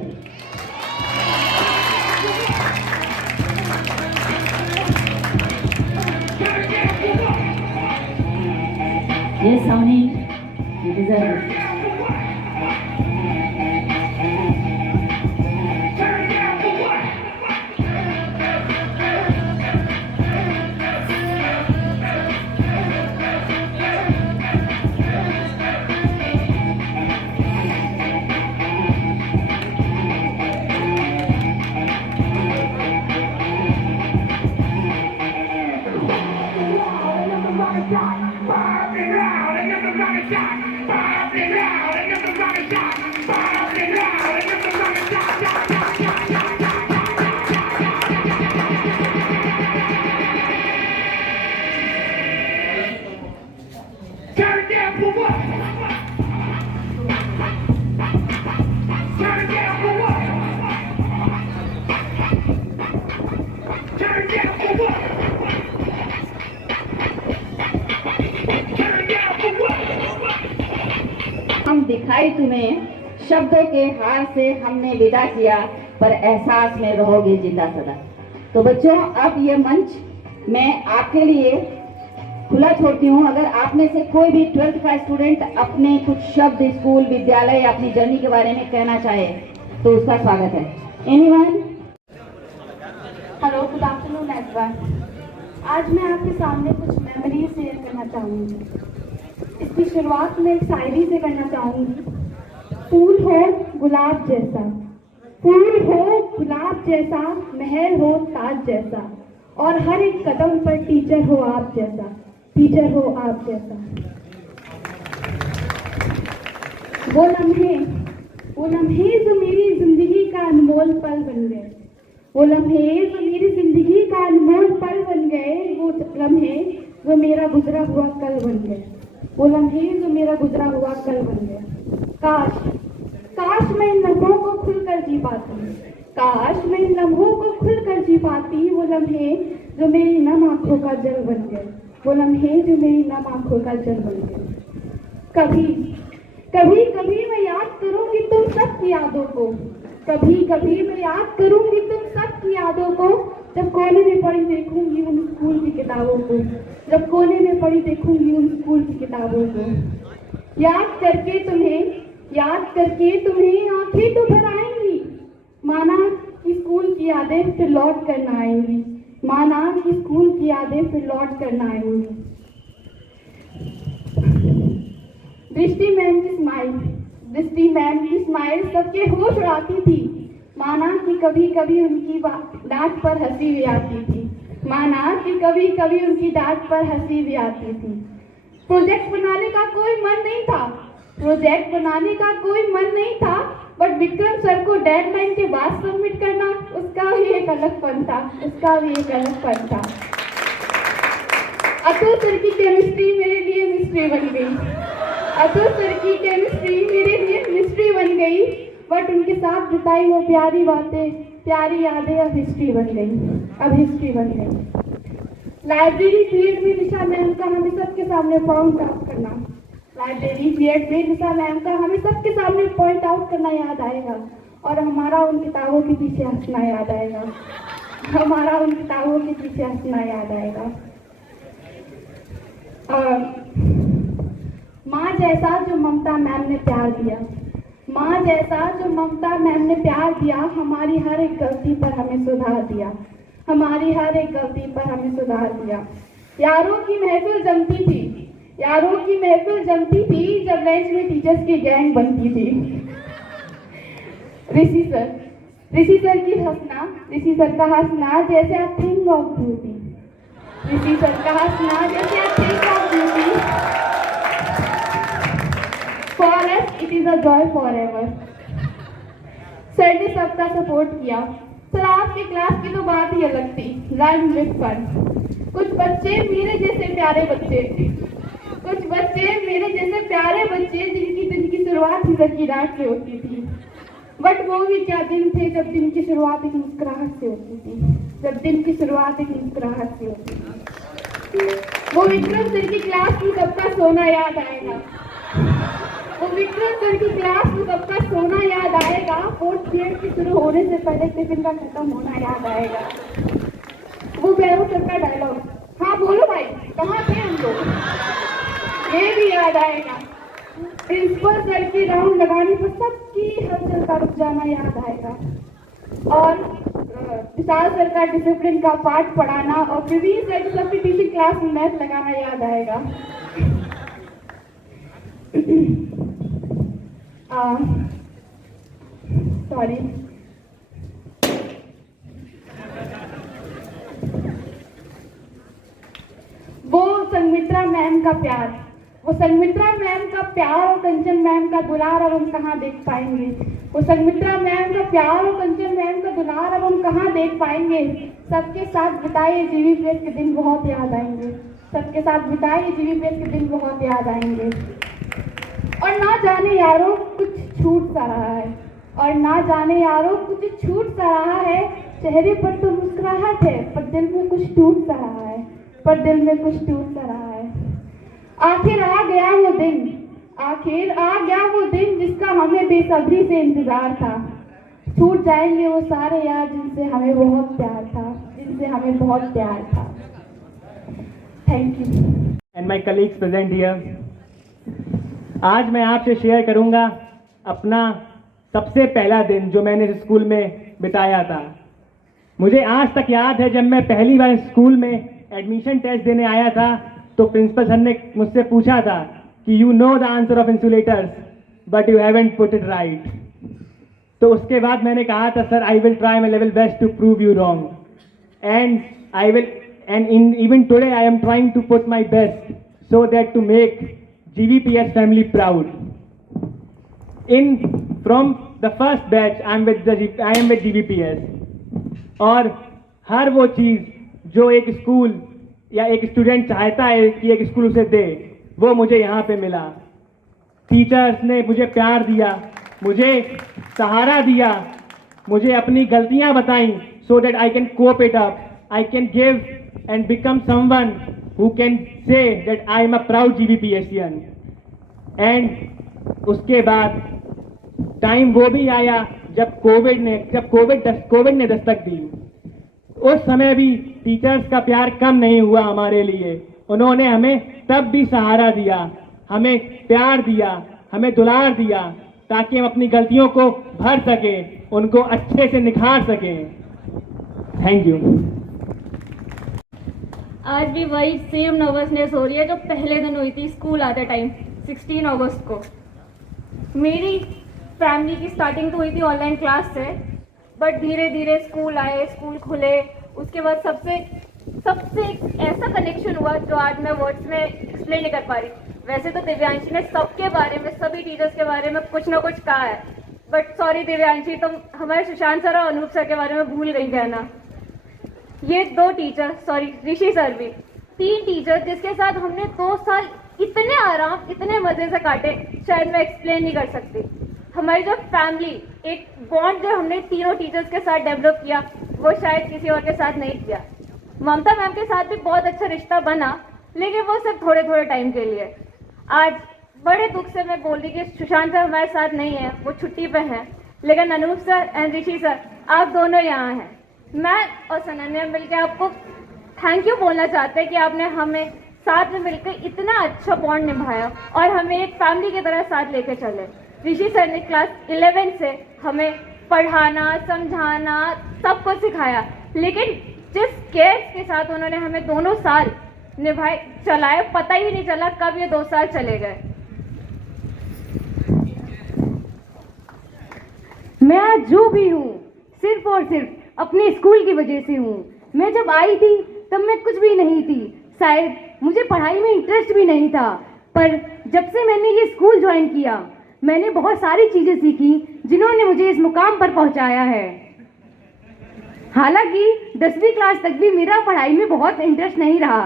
Yes, Avni, you deserve it. हम दिखाई तुम्हें शब्दों के हार से हमने विदा किया, पर एहसास में रहोगे जिंदा सदा। तो बच्चों, अब ये मंच मैं आपके लिए खुला छोड़ती हूँ। अगर आप में से कोई भी 12th का स्टूडेंट अपने कुछ शब्द स्कूल, विद्यालय या अपनी जर्नी के बारे में कहना चाहे तो उसका स्वागत है। Anyone? Hello, good afternoon everyone. आज मैं आपके सामने कुछ मेमोरी शेयर करना चाहूँगी। इसकी शुरुआत में एक शायरी से करना चाहूँगी। फूल हो गुलाब जैसा, फूल हो गुलाब जैसा, महल हो ताज जैसा, और हर एक कदम पर टीचर हो आप जैसा, टीचर हो आप जैसा। वो लम्हे जो मेरी जिंदगी का अनमोल पल बन गए, वो लम्हे जो मेरी जिंदगी का अनमोल पल बन गए, वो लम्हे जो मेरा गुजरा हुआ कल बन गए, वो लम्हे जो मेरा गुजरा हुआ कल बन गए। काश मैं इन लम्हों को खुलकर जी पाती, काश मैं इन लम्हों को खुलकर जी पाती, वो लम्हे जो मेरी नम आंखों का जल बन गए, वो लम्हे जो मेरी नम आंखों का जल बन गए। कभी कभी मैं याद करूंगी तुम सबकी यादों को, कभी कभी मैं याद करूंगी तुम सबकी यादों को, जब कोने में पड़ी देखूंगी उन स्कूल की किताबों को, जब कोने में पड़ी देखूंगी उन स्कूल की किताबों को। याद करके तुम्हें आंखें तो भर आएंगी, माना कि स्कूल की यादें फिर लौट कर ना आएंगी, माना कि स्कूल की यादें फिर लौट कर ना आएंगी। दृष्टि मैम की स्माइल सबके होश उड़ाती थी, माना कि कभी कभी उनकी डांट पर हंसी भी आती थी, माना कि कभी कभी उनकी डांट पर हंसी भी आती थी। प्रोजेक्ट बनाने का कोई मन नहीं था, बट विक्रम सर को डेडलाइन के बाद सबमिट करना, उसका भी एक अलग फन था। अतुल सर की केमिस्ट्री मेरे लिए मिस्ट्री बन गई, बट उनके साथ बिताई वो प्यारी बातें, प्यारी यादें अब हिस्ट्री बन गई। लाइब्रेरी पीरियड में निशा मैम का हमें सबके सामने पॉइंट आउट करना याद आएगा, और हमारा उन किताबों के पीछे हंसना याद आएगा। माँ जैसा जो ममता मैम ने प्यार दिया, हमारी हर एक गलती पर हमें सुधार दिया। यारों की महफिल जमती थी जब लंच में टीचर्स की गैंग बनती थी। ऋषि सर का हंसना जैसे a thing of beauty। For us it is a joy forever। Sir ने सबका सपोर्ट किया। सर आपकी क्लास की तो बात ही अलग थी, लर्न विद फन। कुछ बच्चे मेरे जैसे प्यारे बच्चे जिनकी दिन की शुरुआत ही सर की डांट से होती थी, बट वो भी क्या दिन थे जब दिन की शुरुआत एक मुस्कुराहट से होती थी। वो विक्रम सर की क्लास में सबका सोना याद आएगा। फोर्थ पीरियड के शुरू होने से पहले टिफिन का खत्म होना याद आएगा। वो भैरव सर का डायलॉग, हाँ बोलो भाई कहाँ थे हम लोग, ये भी याद आएगा। प्रिंसिपल सर की राउंड लगाने पर सबकी हलचल का रुक जाना याद आएगा। और विशाल सर का डिसिप्लिन का पाठ पढ़ाना, और प्रवीण सर की सबकी टीचिंग क्लास में मैथ लगाना याद आएगा। सॉरी, वो संगमित्रा मैम का प्यार और कंचन मैम का दुलार अब हम कहाँ देख पाएंगे। सबके साथ बिताए जीवीपीएस के दिन बहुत याद आएंगे। और ना जाने यारों कुछ छूट सा रहा है, चेहरे पर तो मुस्कुराहट है, पर दिल में कुछ टूट सा रहा है। आखिर आ गया वो दिन जिसका हमें बेसब्री से इंतजार था। छूट जाएंगे वो सारे यार जिनसे हमें बहुत प्यार था। Thank you. And my colleagues present here, आज मैं आपसे शेयर करूंगा अपना सबसे पहला दिन जो मैंने स्कूल में बिताया था। मुझे आज तक याद है, जब मैं पहली बार स्कूल में एडमिशन टेस्ट देने आया था तो प्रिंसिपल सर ने मुझसे पूछा था कि you know the answer of insulators but you haven't put it right. तो उसके बाद मैंने कहा था, sir I will try my level best to prove you wrong, and even today I am trying to put my best so that to make GVPS family proud. from the first batch I am with GBPS. और हर वो चीज़ जो एक school या एक student चाहता है कि एक स्कूल उसे दे, वो मुझे यहाँ पे मिला। टीचर्स ने मुझे प्यार दिया, मुझे सहारा दिया, मुझे अपनी गलतियाँ बताई, so that I can cope it up, I can give and become someone who can say that I am a proud GBPSian. And उसके बाद टाइम वो भी आया जब कोविड ने दस्तक दी। उस समय भी टीचर्स का प्यार कम नहीं हुआ हमारे लिए। उन्होंने हमें तब भी सहारा दिया, हमें प्यार दिया, हमें दुलार दिया, ताकि हम अपनी गलतियों को भर सकें, उनको अच्छे से निखार सकें। Thank you. आज भी वही सेम नर्वसनेस हो रही है जो पहले दिन हुई थी स्कूल आते टाइम 16 अगस्त को। मेरी फैमिली की स्टार्टिंग तो हुई थी ऑनलाइन क्लास से, बट धीरे धीरे स्कूल आए, स्कूल खुले, उसके बाद सबसे ऐसा कनेक्शन हुआ जो आज मैं वर्ड्स में एक्सप्लेन नहीं कर पा रही। वैसे तो दिव्यांशी ने सबके बारे में, सभी टीचर्स के बारे में कुछ ना कुछ कहा है, बट सॉरी दिव्यांशी, तुम हमारे सुशांत सर और अनूप सर के बारे में भूल गई कहना। ये 2 टीचर, सॉरी ऋषि सर भी, 3 टीचर जिसके साथ हमने 2 साल इतने आराम, इतने मजे से काटे, शायद मैं एक्सप्लेन नहीं कर सकती। हमारी जो फैमिली, एक बॉन्ड जो हमने तीनों टीचर्स के साथ डेवलप किया, वो शायद किसी और के साथ नहीं किया। ममता मैम के साथ भी बहुत अच्छा रिश्ता बना, लेकिन वो सिर्फ थोड़े थोड़े टाइम के लिए। आज बड़े दुख से मैं बोल रही कि सुशांत सर हमारे साथ नहीं है, वो छुट्टी पे हैं, लेकिन Anoop sir and Rishi sir आप दोनों यहाँ हैं। मैं और सनन्या मिलकर आपको थैंक यू बोलना चाहते हैं कि आपने हमें साथ में मिलकर इतना अच्छा बॉन्ड निभाया और हमें एक फैमिली की तरह साथ लेके चले। ऋषि सर ने क्लास 11 से हमें पढ़ाना, समझाना, सब कुछ सिखाया, लेकिन जिस केयर के साथ उन्होंने हमें दोनों साल चलाए, पता ही नहीं चला कब ये 2 साल चले गए। मैं आज जो भी हूँ सिर्फ और सिर्फ अपने स्कूल की वजह से हूँ। मैं जब आई थी तब मैं कुछ भी नहीं थी, शायद मुझे पढ़ाई में इंटरेस्ट भी नहीं था, पर जब से मैंने ये स्कूल ज्वाइन किया मैंने बहुत सारी चीज़ें सीखी जिन्होंने मुझे इस मुकाम पर पहुंचाया है। हालांकि 10वीं क्लास तक भी मेरा पढ़ाई में बहुत इंटरेस्ट नहीं रहा,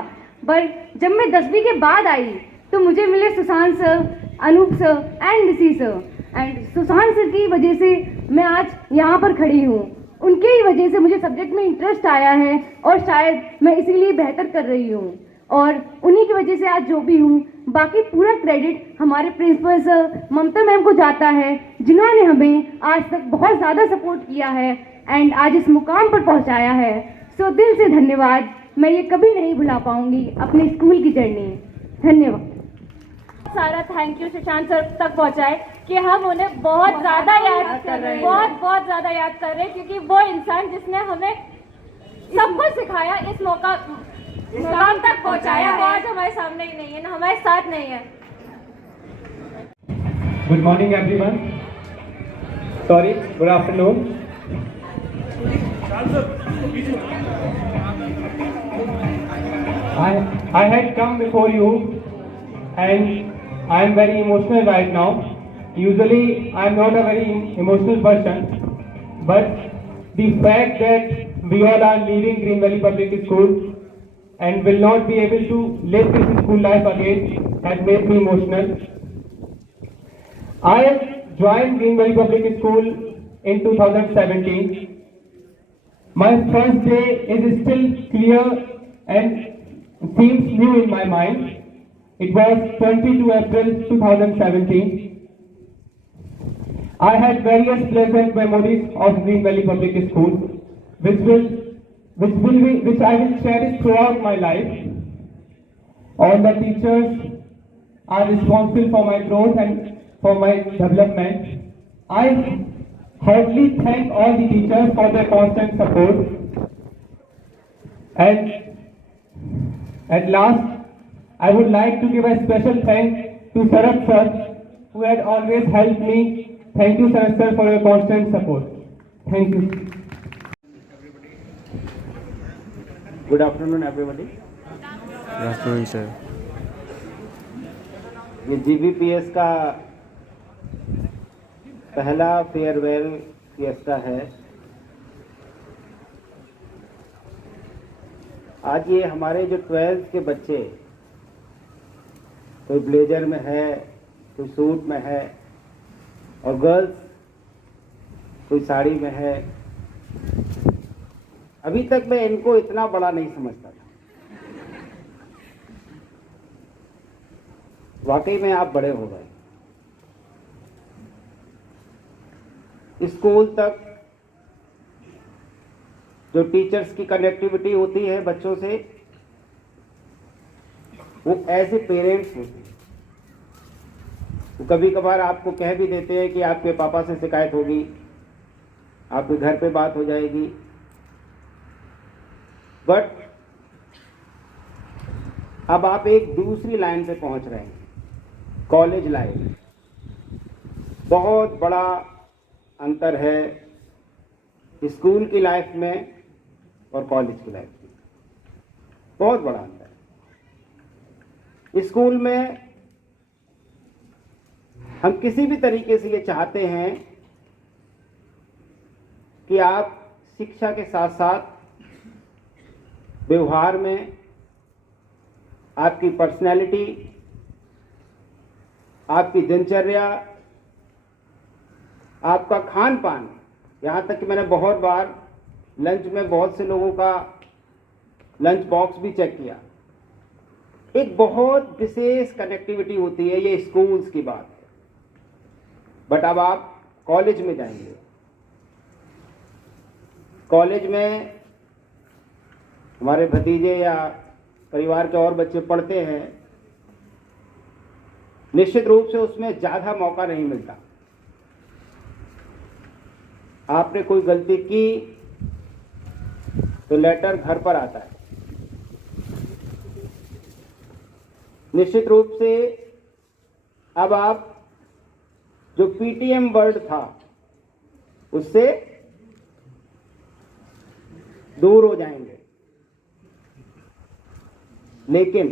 पर जब मैं 10वीं के बाद आई तो मुझे मिले Sushant sir, Anoop sir and Rishi sir. And Sushant sir की वजह से मैं आज यहाँ पर खड़ी हूँ। उनके ही वजह से मुझे सब्जेक्ट में इंटरेस्ट आया है और शायद मैं इसीलिए बेहतर कर रही हूँ, और उन्हीं की वजह से आज जो भी हूँ। बाकी पूरा क्रेडिट हमारे प्रिंसिपल सर ममता मैम को जाता है, जिन्होंने हमें आज तक बहुत ज़्यादा सपोर्ट किया है एंड आज इस मुकाम पर पहुँचाया है। सो दिल से धन्यवाद। मैं ये कभी नहीं भुला पाऊंगी अपने स्कूल की जर्नी। धन्यवाद। सारा थैंक यू सुशांत सर तक पहुंचाए कि हम उन्हें बहुत ज्यादा याद कर रहे हैं, बहुत ज्यादा याद कर रहे हैं, क्योंकि वो इंसान जिसने हमें सब कुछ सिखाया, इस मुकाम तक पहुंचाया, वो आज हमारे सामने ही नहीं है, ना हमारे साथ नहीं है। Good morning everyone, sorry good afternoon. I had come before you and I am very emotional right now. Usually I am not a very emotional person, but the fact that we all are leaving Green Valley Public School and will not be able to live this school life again has made me emotional. I joined Green Valley Public School in 2017. My first day is still clear and seems new in my mind. It was 22 April 2017. I had various pleasant memories of Green Valley Public School, which I will cherish throughout my life. All the teachers are responsible for my growth and for my development. I heartily thank all the teachers for their constant support. And at last, I would like to give a special thanks to Sarat sir, who had always helped me. Thank you, Sarat sir, for your constant support. Thank you. Good afternoon, everybody. Good afternoon, sir. ये GBPS का पहला farewell fiesta है। आज ये हमारे जो 12th के बच्चे, कोई ब्लेजर में है, कोई सूट में है, और गर्ल्स कोई साड़ी में है। अभी तक मैं इनको इतना बड़ा नहीं समझता था। वाकई में आप बड़े हो गए। स्कूल तक जो टीचर्स की कनेक्टिविटी होती है बच्चों से, वो ऐसे पेरेंट्स होते हैं। तो कभी कभार आपको कह भी देते हैं कि आपके पापा से शिकायत होगी, आपके घर पे बात हो जाएगी, बट अब आप एक दूसरी लाइन पे पहुंच रहे हैं, कॉलेज लाइन। बहुत बड़ा अंतर है स्कूल की लाइफ में और कॉलेज की लाइफ में, बहुत बड़ा अंतर है। स्कूल में हम किसी भी तरीके से ये चाहते हैं कि आप शिक्षा के साथ साथ व्यवहार में, आपकी पर्सनैलिटी, आपकी दिनचर्या, आपका खान पान, यहाँ तक कि मैंने बहुत बार लंच में बहुत से लोगों का लंच बॉक्स भी चेक किया। एक बहुत विशेष कनेक्टिविटी होती है, ये स्कूल्स की बात है। बट अब आप कॉलेज में जाएंगे, कॉलेज में हमारे भतीजे या परिवार के और बच्चे पढ़ते हैं, निश्चित रूप से उसमें ज़्यादा मौका नहीं मिलता। आपने कोई गलती की तो लेटर घर पर आता है। निश्चित रूप से अब आप जो पीटीएम वर्ड था उससे दूर हो जाएंगे। लेकिन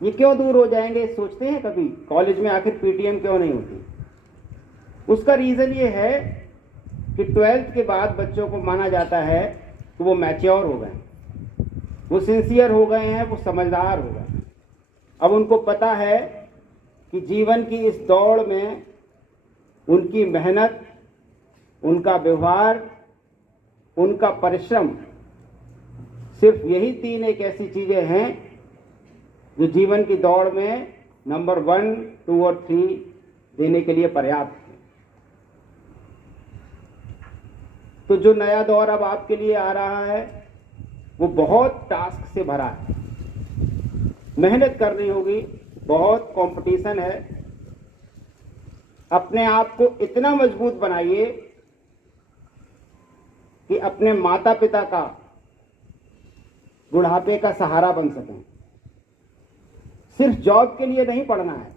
ये क्यों दूर हो जाएंगे सोचते हैं कभी? कॉलेज में आखिर पीटीएम क्यों नहीं होती? उसका रीजन ये है कि 12th के बाद बच्चों को माना जाता है कि वो मैच्योर हो गए, वो सिंसियर हो गए हैं, वो समझदार हो गए। अब उनको पता है कि जीवन की इस दौड़ में उनकी मेहनत, उनका व्यवहार, उनका परिश्रम, सिर्फ यही 3 एक ऐसी चीजें हैं जो जीवन की दौड़ में नंबर 1, 2 और 3 देने के लिए पर्याप्त है। तो जो नया दौर अब आपके लिए आ रहा है वो बहुत टास्क से भरा है। मेहनत करनी होगी, बहुत कंपटीशन है। अपने आप को इतना मजबूत बनाइए कि अपने माता पिता का बुढ़ापे का सहारा बन सकें। सिर्फ जॉब के लिए नहीं पढ़ना है,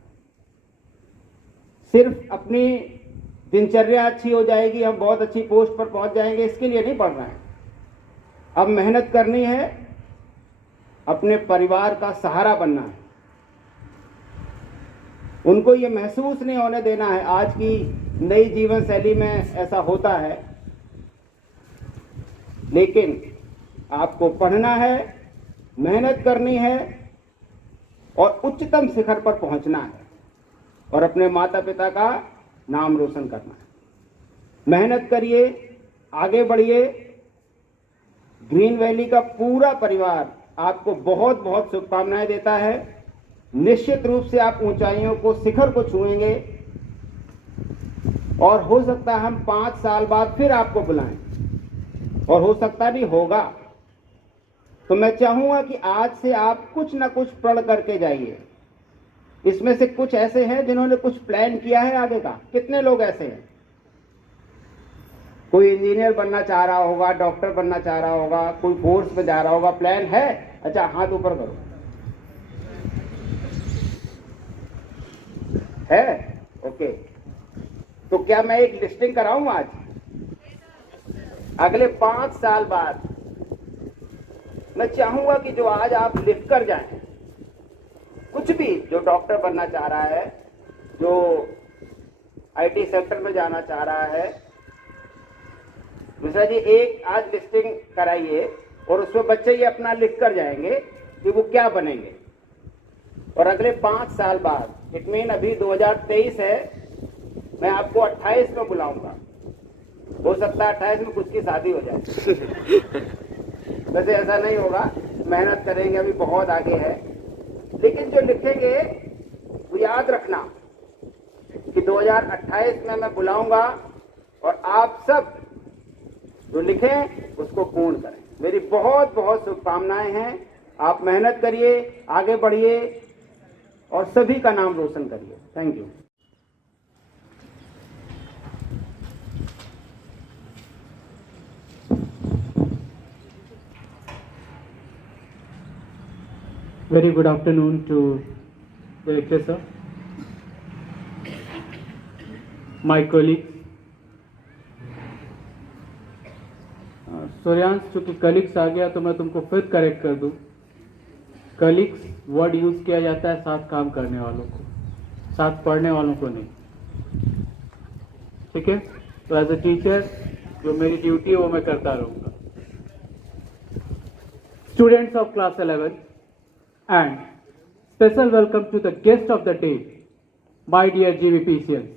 सिर्फ अपनी दिनचर्या अच्छी हो जाएगी, हम बहुत अच्छी पोस्ट पर पहुंच जाएंगे, इसके लिए नहीं पढ़ना है। अब मेहनत करनी है, अपने परिवार का सहारा बनना है। उनको ये महसूस नहीं होने देना है, आज की नई जीवन शैली में ऐसा होता है, लेकिन आपको पढ़ना है, मेहनत करनी है और उच्चतम शिखर पर पहुंचना है और अपने माता पिता का नाम रोशन करना है। मेहनत करिए, आगे बढ़िए। ग्रीन वैली का पूरा परिवार आपको बहुत बहुत शुभकामनाएं देता है। निश्चित रूप से आप ऊंचाइयों को, शिखर को छुएंगे और हो सकता है हम 5 साल बाद फिर आपको बुलाएं, और हो सकता भी होगा। तो मैं चाहूंगा कि आज से आप कुछ ना कुछ प्रण करके जाइए। इसमें से कुछ ऐसे हैं जिन्होंने कुछ प्लान किया है आगे का। कितने लोग ऐसे हैं? कोई इंजीनियर बनना चाह रहा होगा, डॉक्टर बनना चाह रहा होगा, कोई फोर्स में जा रहा होगा, प्लान है? अच्छा, हाथ ऊपर करो। है? ओके। तो क्या मैं एक लिस्टिंग कराऊं आज? अगले 5 साल बाद मैं चाहूंगा कि जो आज आप लिख कर जाएं, कुछ भी, जो डॉक्टर बनना चाह रहा है, जो आईटी सेक्टर में जाना चाह रहा है। मिश्रा जी, एक आज लिस्टिंग कराइए और उसमें बच्चे ये अपना लिख कर जाएंगे कि वो क्या बनेंगे, और अगले 5 साल बाद, इट मीन अभी 2023 है, मैं आपको 28 में बुलाऊंगा। हो सकता है 28 में कुछ की शादी हो जाए। वैसे ऐसा नहीं होगा, मेहनत करेंगे, अभी बहुत आगे है। लेकिन जो लिखेंगे वो याद रखना कि 2028 में मैं बुलाऊंगा और आप सब जो लिखें उसको पूर्ण करें। मेरी बहुत बहुत शुभकामनाएं हैं। आप मेहनत करिए, आगे बढ़िए और सभी का नाम रोशन करिए। Thank you. Very good afternoon to the Director sir, my colleagues. Suryansh, चूंकि कलीग्स आ गया तो मैं तुमको फिर करेक्ट कर दूं। कलीग्स वर्ड यूज किया जाता है साथ काम करने वालों को, साथ पढ़ने वालों को नहीं। ठीक है? तो एज अ टीचर जो मेरी ड्यूटी है वो मैं करता रहूंगा। Students of class 11 and special welcome to the guest of the day, my dear GVPCians.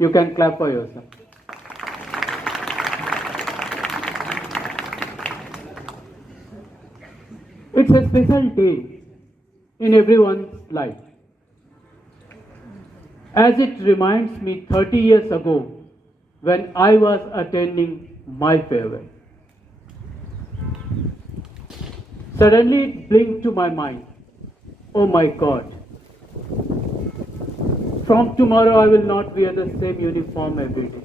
You can clap for yourself. It's a special day in everyone's life, as it reminds me 30 years ago when I was attending my farewell. Suddenly it blinked to my mind, oh my God, from tomorrow I will not wear the same uniform every day.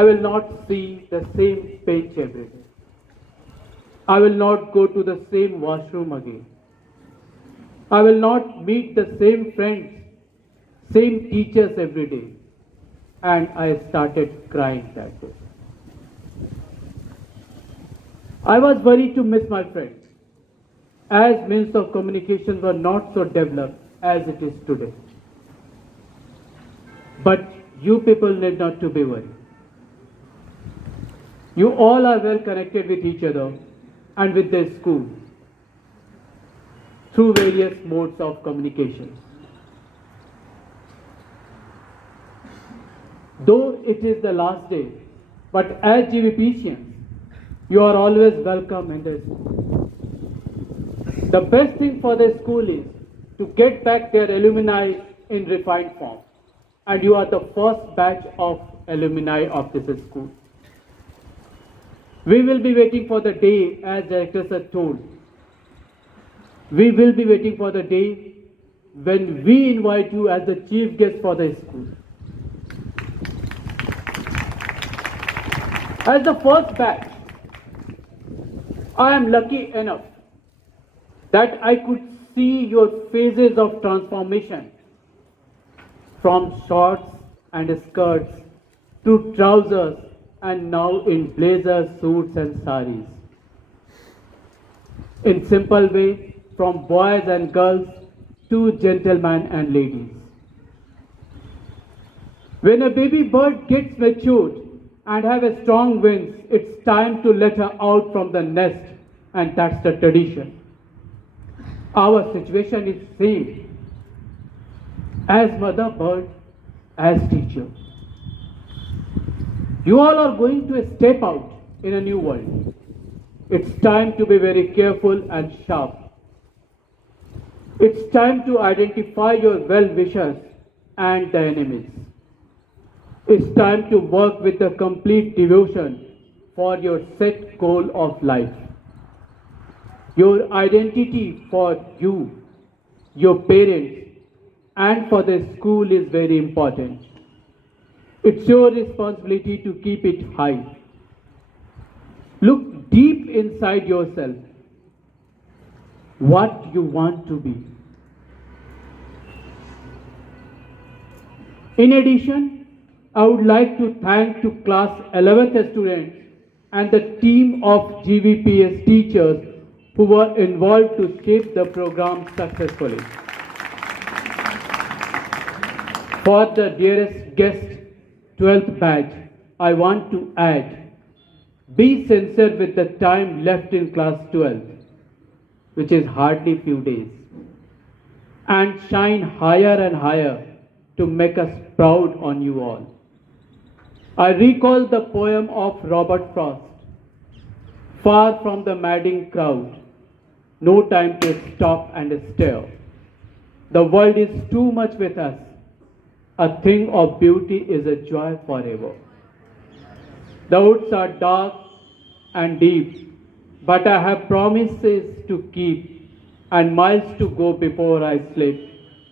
I will not see the same bench every day. I will not go to the same washroom again. I will not meet the same friends, same teachers every day. And I started crying that day. I was worried to miss my friends, as means of communication were not so developed as it is today. But you people need not to be worried. You all are well connected with each other and with the school through various modes of communication. Though it is the last day, but as GVPCians, you are always welcome in the school. The best thing for the school is to get back their alumni in refined form. And you are the first batch of alumni of this school. We will be waiting for the day, as directors have told. We will be waiting for the day when we invite you as the chief guest for the school. As the first batch, I am lucky enough that I could see your phases of transformation from shorts and skirts to trousers and now in blazers, suits and saris. In simple way, from boys and girls to gentlemen and ladies. When a baby bird gets matured and have a strong wings, it's time to let her out from the nest, and that's the tradition. Our situation is same. As mother bird, as teacher. You all are going to step out in a new world. It's time to be very careful and sharp. It's time to identify your well-wishers and the enemies. It's time to work with the complete devotion for your set goal of life. Your identity for you, your parents, and for the school is very important. It's your responsibility to keep it high. Look deep inside yourself. What you want to be. In addition, I would like to thank to class 11th students and the team of GVPS teachers who were involved to shape the program successfully. For the dearest guest, 12th batch, I want to add, be sincere with the time left in class 12, which is hardly few days, and shine higher and higher to make us proud on you all. I recall the poem of Robert Frost, far from the madding crowd, no time to stop and stare. The world is too much with us. A thing of beauty is a joy forever. The woods are dark and deep, but I have promises to keep, and miles to go before I sleep,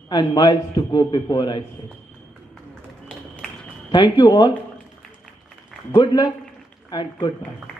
and miles to go before I sleep. Thank you all. Good luck and goodbye.